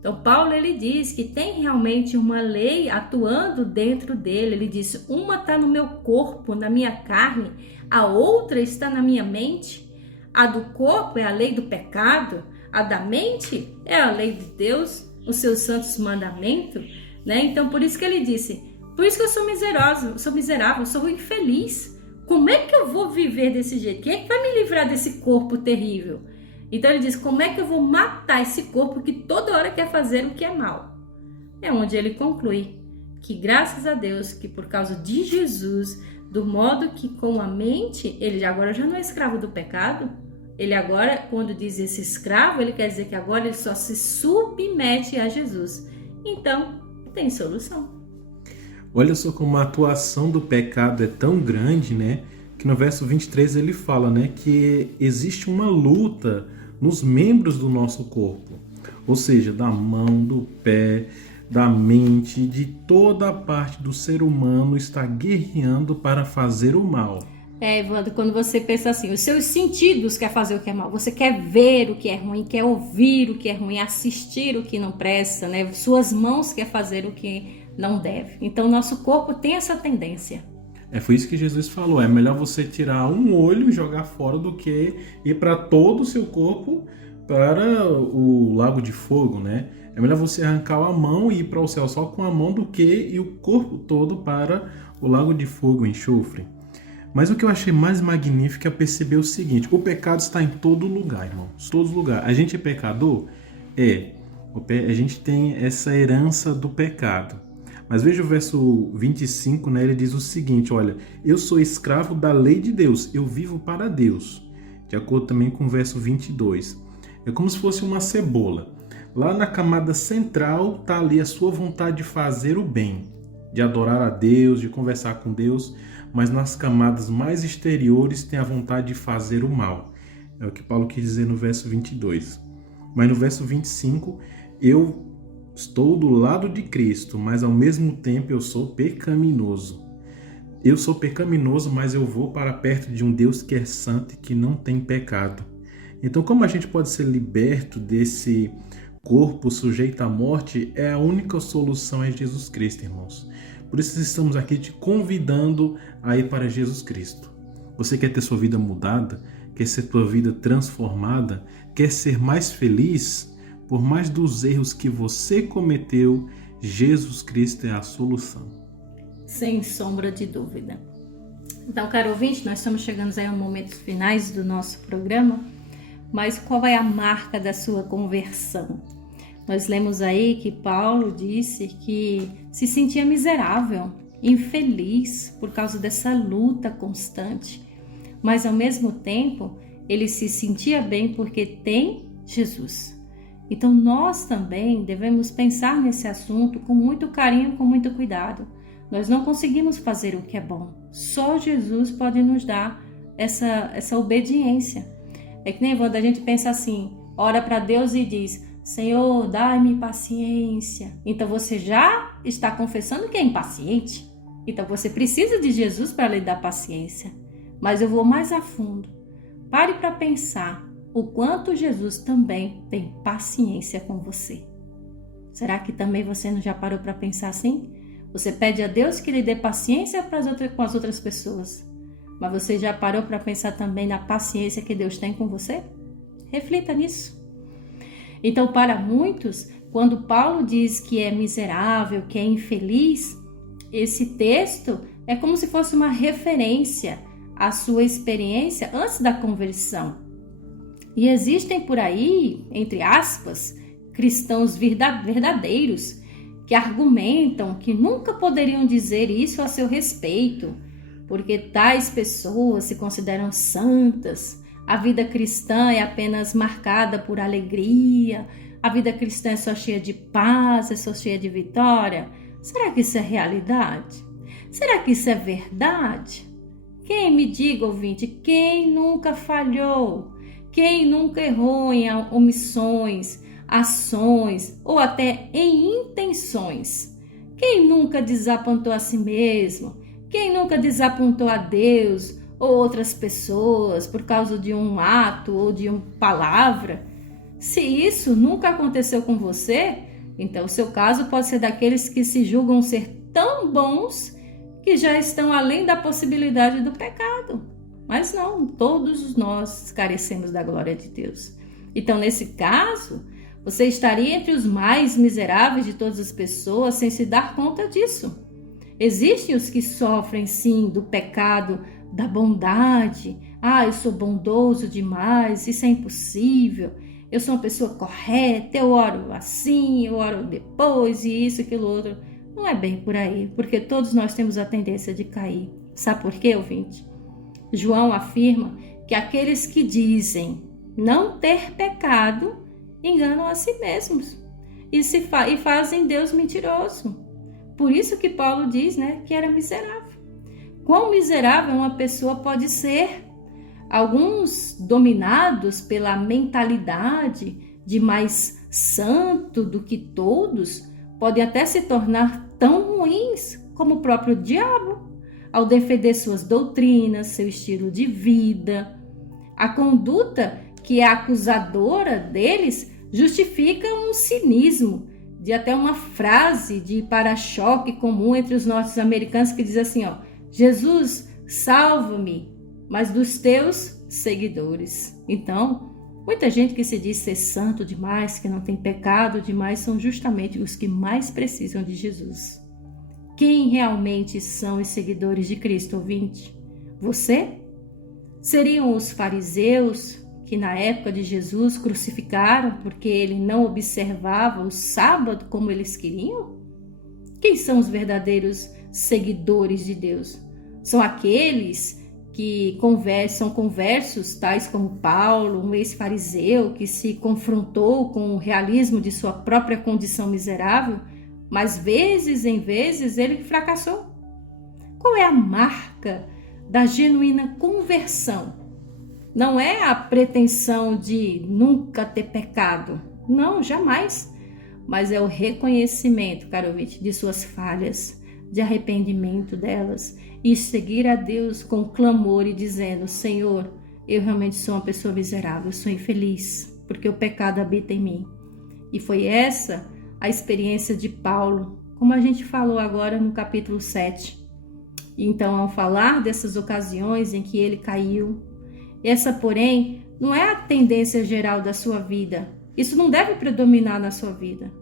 Então Paulo, ele diz que tem realmente uma lei atuando dentro dele. Ele diz: uma está no meu corpo, na minha carne, a outra está na minha mente. A do corpo é a lei do pecado, a da mente é a lei de Deus, os seus santos mandamentos, né? Então por isso que ele disse: por isso que eu sou miserável, sou infeliz. Como é que eu vou viver desse jeito? Quem é que vai me livrar desse corpo terrível? Então ele diz: como é que eu vou matar esse corpo que toda hora quer fazer o que é mal? É onde ele conclui que graças a Deus, que por causa de Jesus, do modo que com a mente, ele agora já não é escravo do pecado. Ele agora, quando diz esse escravo, ele quer dizer que agora ele só se submete a Jesus. Então, tem solução. Olha só como a atuação do pecado é tão grande, né? Que no verso 23 ele fala, né? Que existe uma luta nos membros do nosso corpo. Ou seja, da mão, do pé, da mente, de toda a parte do ser humano está guerreando para fazer o mal. Evandro, quando você pensa assim, os seus sentidos querem fazer o que é mal. Você quer ver o que é ruim, quer ouvir o que é ruim, assistir o que não presta, né? Suas mãos querem fazer o que Não deve. Então, nosso corpo tem essa tendência. Foi isso que Jesus falou. É melhor você tirar um olho e jogar fora do que ir para todo o seu corpo para o lago de fogo, né? É melhor você arrancar a mão e ir para o céu só com a mão do que ir o corpo todo para o lago de fogo, o enxofre. Mas o que eu achei mais magnífico é perceber o seguinte: o pecado está em todo lugar, irmãos. Todo lugar. A gente é pecador? A gente tem essa herança do pecado. Mas veja o verso 25, né? Ele diz o seguinte: olha, eu sou escravo da lei de Deus, eu vivo para Deus. De acordo também com o verso 22. É como se fosse uma cebola. Lá na camada central está ali a sua vontade de fazer o bem, de adorar a Deus, de conversar com Deus, mas nas camadas mais exteriores tem a vontade de fazer o mal. É o que Paulo quis dizer no verso 22. Mas no verso 25, eu estou do lado de Cristo, mas ao mesmo tempo eu sou pecaminoso. Eu sou pecaminoso, mas eu vou para perto de um Deus que é santo e que não tem pecado. Então, como a gente pode ser liberto desse corpo sujeito à morte? A única solução é Jesus Cristo, irmãos. Por isso estamos aqui te convidando a ir para Jesus Cristo. Você quer ter sua vida mudada? Quer ser tua vida transformada? Quer ser mais feliz? Por mais dos erros que você cometeu, Jesus Cristo é a solução. Sem sombra de dúvida. Então, caro ouvinte, nós estamos chegando aí aos momentos finais do nosso programa, mas qual é a marca da sua conversão? Nós lemos aí que Paulo disse que se sentia miserável, infeliz por causa dessa luta constante, mas ao mesmo tempo ele se sentia bem porque tem Jesus. Então nós também devemos pensar nesse assunto com muito carinho, com muito cuidado. Nós não conseguimos fazer o que é bom. Só Jesus pode nos dar essa obediência. É que nem quando a gente pensa assim, ora para Deus e diz: Senhor, dai-me paciência. Então você já está confessando que é impaciente. Então você precisa de Jesus para lhe dar paciência. Mas eu vou mais a fundo. Pare para pensar o quanto Jesus também tem paciência com você. Será que também você não já parou para pensar assim? Você pede a Deus que lhe dê paciência com as outras pessoas. Mas você já parou para pensar também na paciência que Deus tem com você? Reflita nisso. Então, para muitos, quando Paulo diz que é miserável, que é infeliz, esse texto é como se fosse uma referência à sua experiência antes da conversão. E existem por aí, entre aspas, cristãos verdadeiros que argumentam que nunca poderiam dizer isso a seu respeito, porque tais pessoas se consideram santas. A vida cristã é apenas marcada por alegria, a vida cristã é só cheia de paz, é só cheia de vitória. Será que isso é realidade? Será que isso é verdade? Quem me diga, ouvinte, quem nunca falhou? Quem nunca errou em omissões, ações ou até em intenções? Quem nunca desapontou a si mesmo? Quem nunca desapontou a Deus ou outras pessoas por causa de um ato ou de uma palavra? Se isso nunca aconteceu com você, então o seu caso pode ser daqueles que se julgam ser tão bons que já estão além da possibilidade do pecado. Mas não, todos nós carecemos da glória de Deus. Então, nesse caso, você estaria entre os mais miseráveis de todas as pessoas sem se dar conta disso. Existem os que sofrem, sim, do pecado, da bondade. Eu sou bondoso demais, isso é impossível. Eu sou uma pessoa correta, eu oro assim, eu oro depois, e isso, aquilo, outro. Não é bem por aí, porque todos nós temos a tendência de cair. Sabe por quê, ouvinte? João afirma que aqueles que dizem não ter pecado enganam a si mesmos e fazem Deus mentiroso. Por isso que Paulo diz, que era miserável. Quão miserável uma pessoa pode ser? Alguns, dominados pela mentalidade de mais santo do que todos, podem até se tornar tão ruins como o próprio diabo, ao defender suas doutrinas, seu estilo de vida. A conduta que é acusadora deles justifica um cinismo de até uma frase de para-choque comum entre os norte-americanos que diz assim, ó: Jesus, salva-me, mas dos teus seguidores. Então, muita gente que se diz ser santo demais, que não tem pecado demais, são justamente os que mais precisam de Jesus. Quem realmente são os seguidores de Cristo, ouvinte? Você? Seriam os fariseus que na época de Jesus crucificaram porque ele não observava o sábado como eles queriam? Quem são os verdadeiros seguidores de Deus? São aqueles que são conversos, tais como Paulo, um ex-fariseu que se confrontou com o realismo de sua própria condição miserável, mas vezes em vezes ele fracassou. Qual é a marca da genuína conversão? Não é a pretensão de nunca ter pecado, não, jamais, mas é o reconhecimento, caro ouvinte, de suas falhas, de arrependimento delas e seguir a Deus com clamor e dizendo: Senhor, eu realmente sou uma pessoa miserável, sou infeliz, porque o pecado habita em mim. E foi essa a experiência de Paulo, como a gente falou agora no capítulo 7. Então, ao falar dessas ocasiões em que ele caiu, essa, porém, não é a tendência geral da sua vida. Isso não deve predominar na sua vida,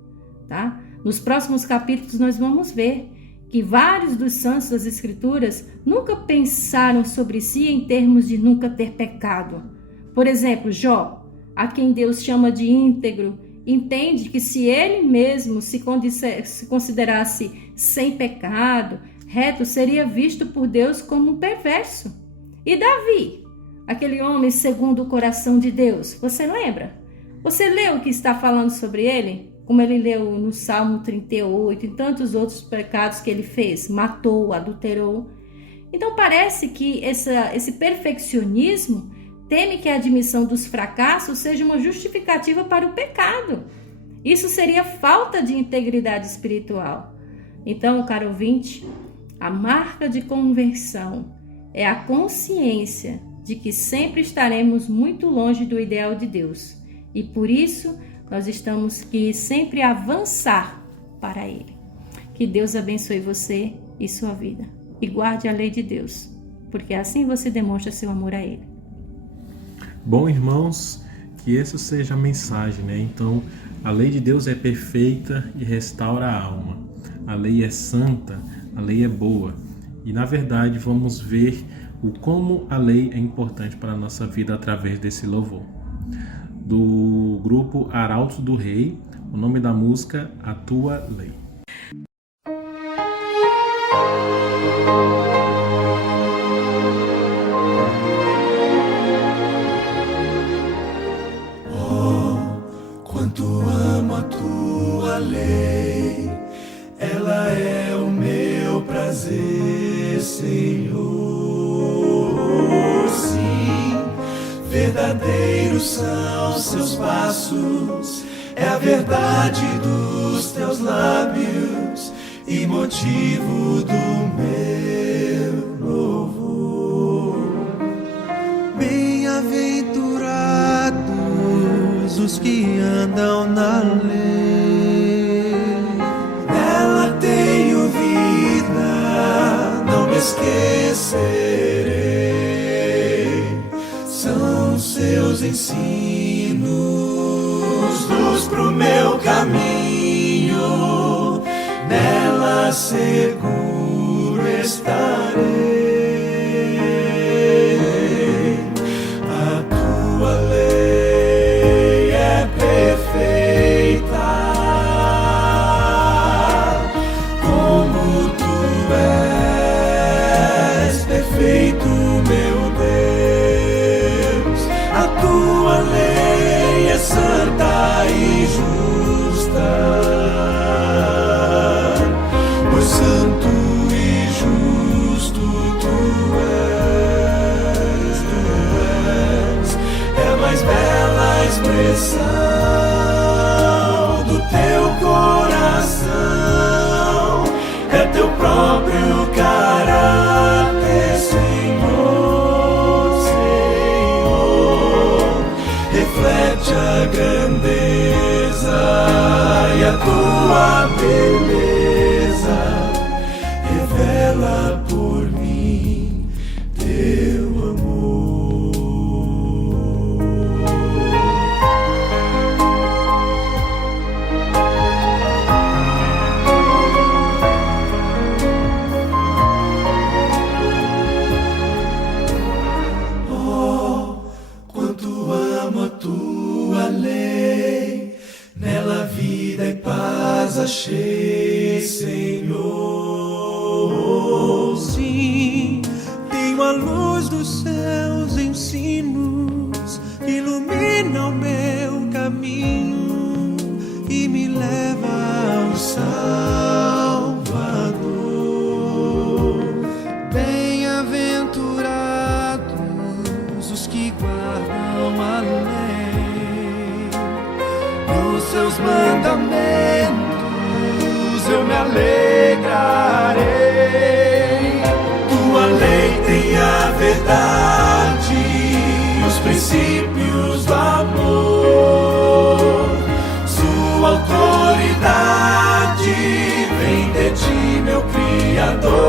tá? Nos próximos capítulos nós vamos ver que vários dos santos das Escrituras nunca pensaram sobre si em termos de nunca ter pecado. Por exemplo, Jó, a quem Deus chama de íntegro, entende que se ele mesmo se considerasse sem pecado, reto, seria visto por Deus como um perverso. E Davi, aquele homem segundo o coração de Deus, você lembra? Você leu o que está falando sobre ele? Como ele leu no Salmo 38 e tantos outros pecados que ele fez, matou, adulterou. Então parece que esse perfeccionismo teme que a admissão dos fracassos seja uma justificativa para o pecado. Isso seria falta de integridade espiritual. Então, caro ouvinte, a marca de conversão é a consciência de que sempre estaremos muito longe do ideal de Deus. E por isso, nós estamos que sempre avançar para Ele. Que Deus abençoe você e sua vida. E guarde a lei de Deus, porque assim você demonstra seu amor a Ele. Bom, irmãos, que essa seja a mensagem, né? Então, a lei de Deus é perfeita e restaura a alma. A lei é santa, a lei é boa. E, na verdade, vamos ver o como a lei é importante para a nossa vida através desse louvor. Do grupo Arautos do Rei, o nome da música A Tua Lei. Oh, quanto amo a tua lei, ela é o meu prazer, Senhor. Sim, verdadeiros são seus passos, é a verdade dos teus lábios e motivo do meu louvor. Bem-aventurados os que andam na lei, nela tenho vida, não me esquecerei. São seus ensinos, luz pro meu caminho, nela seguro estarei. A tua lei é perfeita, como tu és perfeito, meu Deus. A tua lei é santa e justa, pois santo e justo teus mandamentos eu me alegrarei. Tua lei tem a verdade, os princípios do amor. Sua autoridade vem de ti, meu Criador.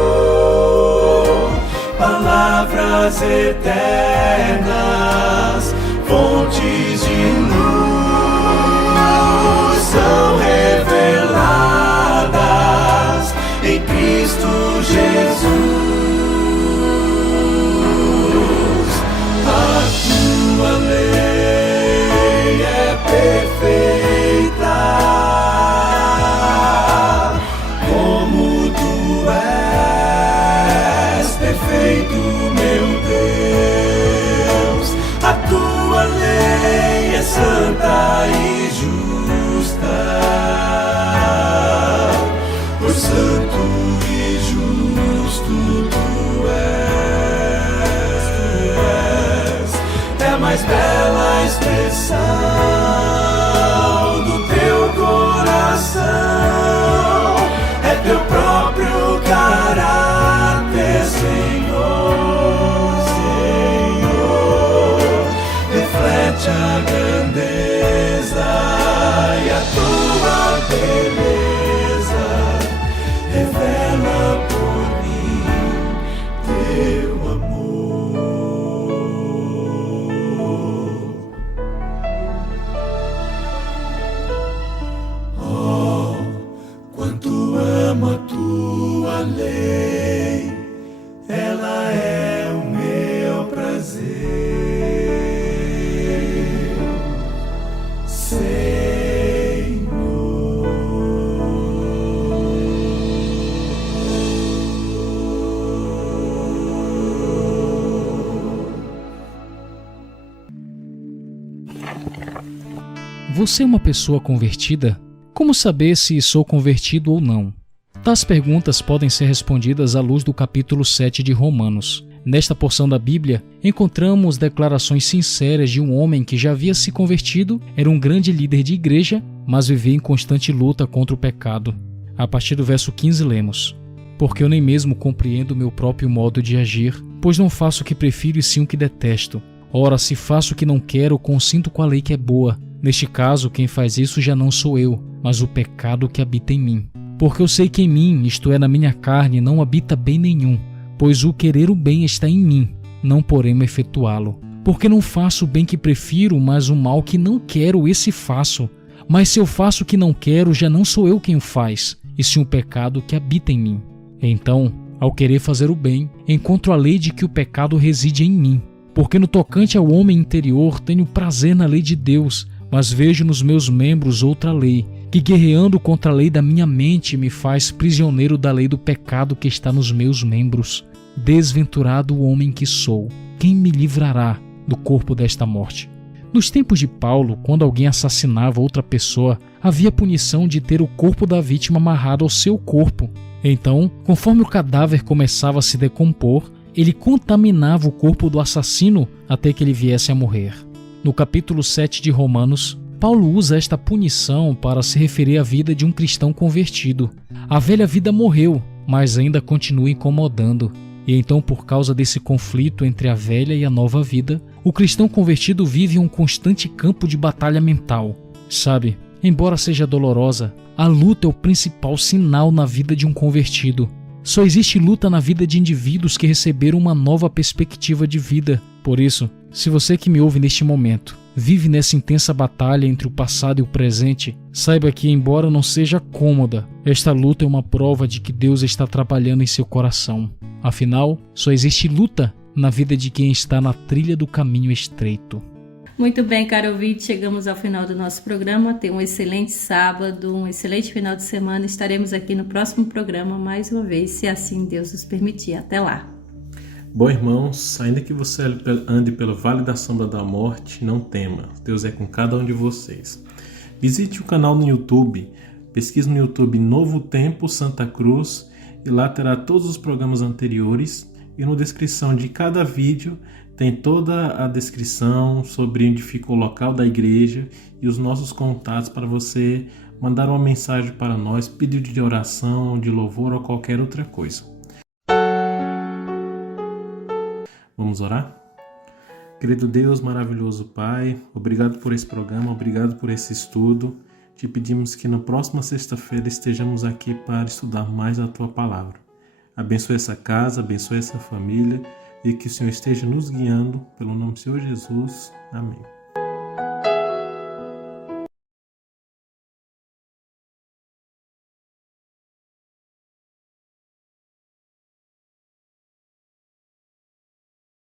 Palavras eternas, fontes de luz, são reveladas em Cristo Jesus. A tua lei é perfeita, como tu és perfeito, meu Deus. A tua lei é santa e justa, por santo e justo tu és. É a mais bela expressão do teu coração, é teu próprio caráter, Senhor, Senhor. Reflete a grandeza e a tua beleza, revela por mim teu amor. Oh, quanto amo a tua lei, ela é o meu prazer. Você é uma pessoa convertida? Como saber se sou convertido ou não? Tais perguntas podem ser respondidas à luz do capítulo 7 de Romanos. Nesta porção da Bíblia, encontramos declarações sinceras de um homem que já havia se convertido, era um grande líder de igreja, mas vivia em constante luta contra o pecado. A partir do verso 15 lemos: Porque eu nem mesmo compreendo o meu próprio modo de agir, pois não faço o que prefiro e sim o que detesto. Ora, se faço o que não quero, consinto com a lei que é boa. Neste caso, quem faz isso já não sou eu, mas o pecado que habita em mim. Porque eu sei que em mim, isto é, na minha carne, não habita bem nenhum, pois o querer o bem está em mim, não porém efetuá-lo. Porque não faço o bem que prefiro, mas o mal que não quero, esse faço. Mas se eu faço o que não quero, já não sou eu quem o faz, e sim o pecado que habita em mim. Então, ao querer fazer o bem, encontro a lei de que o pecado reside em mim. Porque no tocante ao homem interior tenho prazer na lei de Deus, mas vejo nos meus membros outra lei, que guerreando contra a lei da minha mente me faz prisioneiro da lei do pecado que está nos meus membros. Desventurado o homem que sou, quem me livrará do corpo desta morte? Nos tempos de Paulo, quando alguém assassinava outra pessoa, havia punição de ter o corpo da vítima amarrado ao seu corpo. Então, conforme o cadáver começava a se decompor, ele contaminava o corpo do assassino até que ele viesse a morrer. No capítulo 7 de Romanos, Paulo usa esta punição para se referir à vida de um cristão convertido. A velha vida morreu, mas ainda continua incomodando. E então, por causa desse conflito entre a velha e a nova vida, o cristão convertido vive um constante campo de batalha mental. Sabe, embora seja dolorosa, a luta é o principal sinal na vida de um convertido. Só existe luta na vida de indivíduos que receberam uma nova perspectiva de vida. Por isso, se você que me ouve neste momento vive nessa intensa batalha entre o passado e o presente, saiba que, embora não seja cômoda, esta luta é uma prova de que Deus está trabalhando em seu coração. Afinal, só existe luta na vida de quem está na trilha do caminho estreito. Muito bem, caro ouvinte, chegamos ao final do nosso programa. Tenha um excelente sábado, um excelente final de semana. Estaremos aqui no próximo programa mais uma vez, se assim Deus nos permitir. Até lá. Bom, irmãos, ainda que você ande pelo vale da sombra da morte, não tema. Deus é com cada um de vocês. Visite o canal no YouTube. Pesquise no YouTube Novo Tempo Santa Cruz e lá terá todos os programas anteriores e na descrição de cada vídeo tem toda a descrição sobre onde fica o local da igreja e os nossos contatos para você mandar uma mensagem para nós, pedido de oração, de louvor ou qualquer outra coisa. Vamos orar? Querido Deus, maravilhoso Pai, obrigado por esse programa, obrigado por esse estudo. Te pedimos que na próxima sexta-feira estejamos aqui para estudar mais a Tua Palavra. Abençoe essa casa, abençoe essa família e que o Senhor esteja nos guiando. Pelo nome do Senhor Jesus. Amém.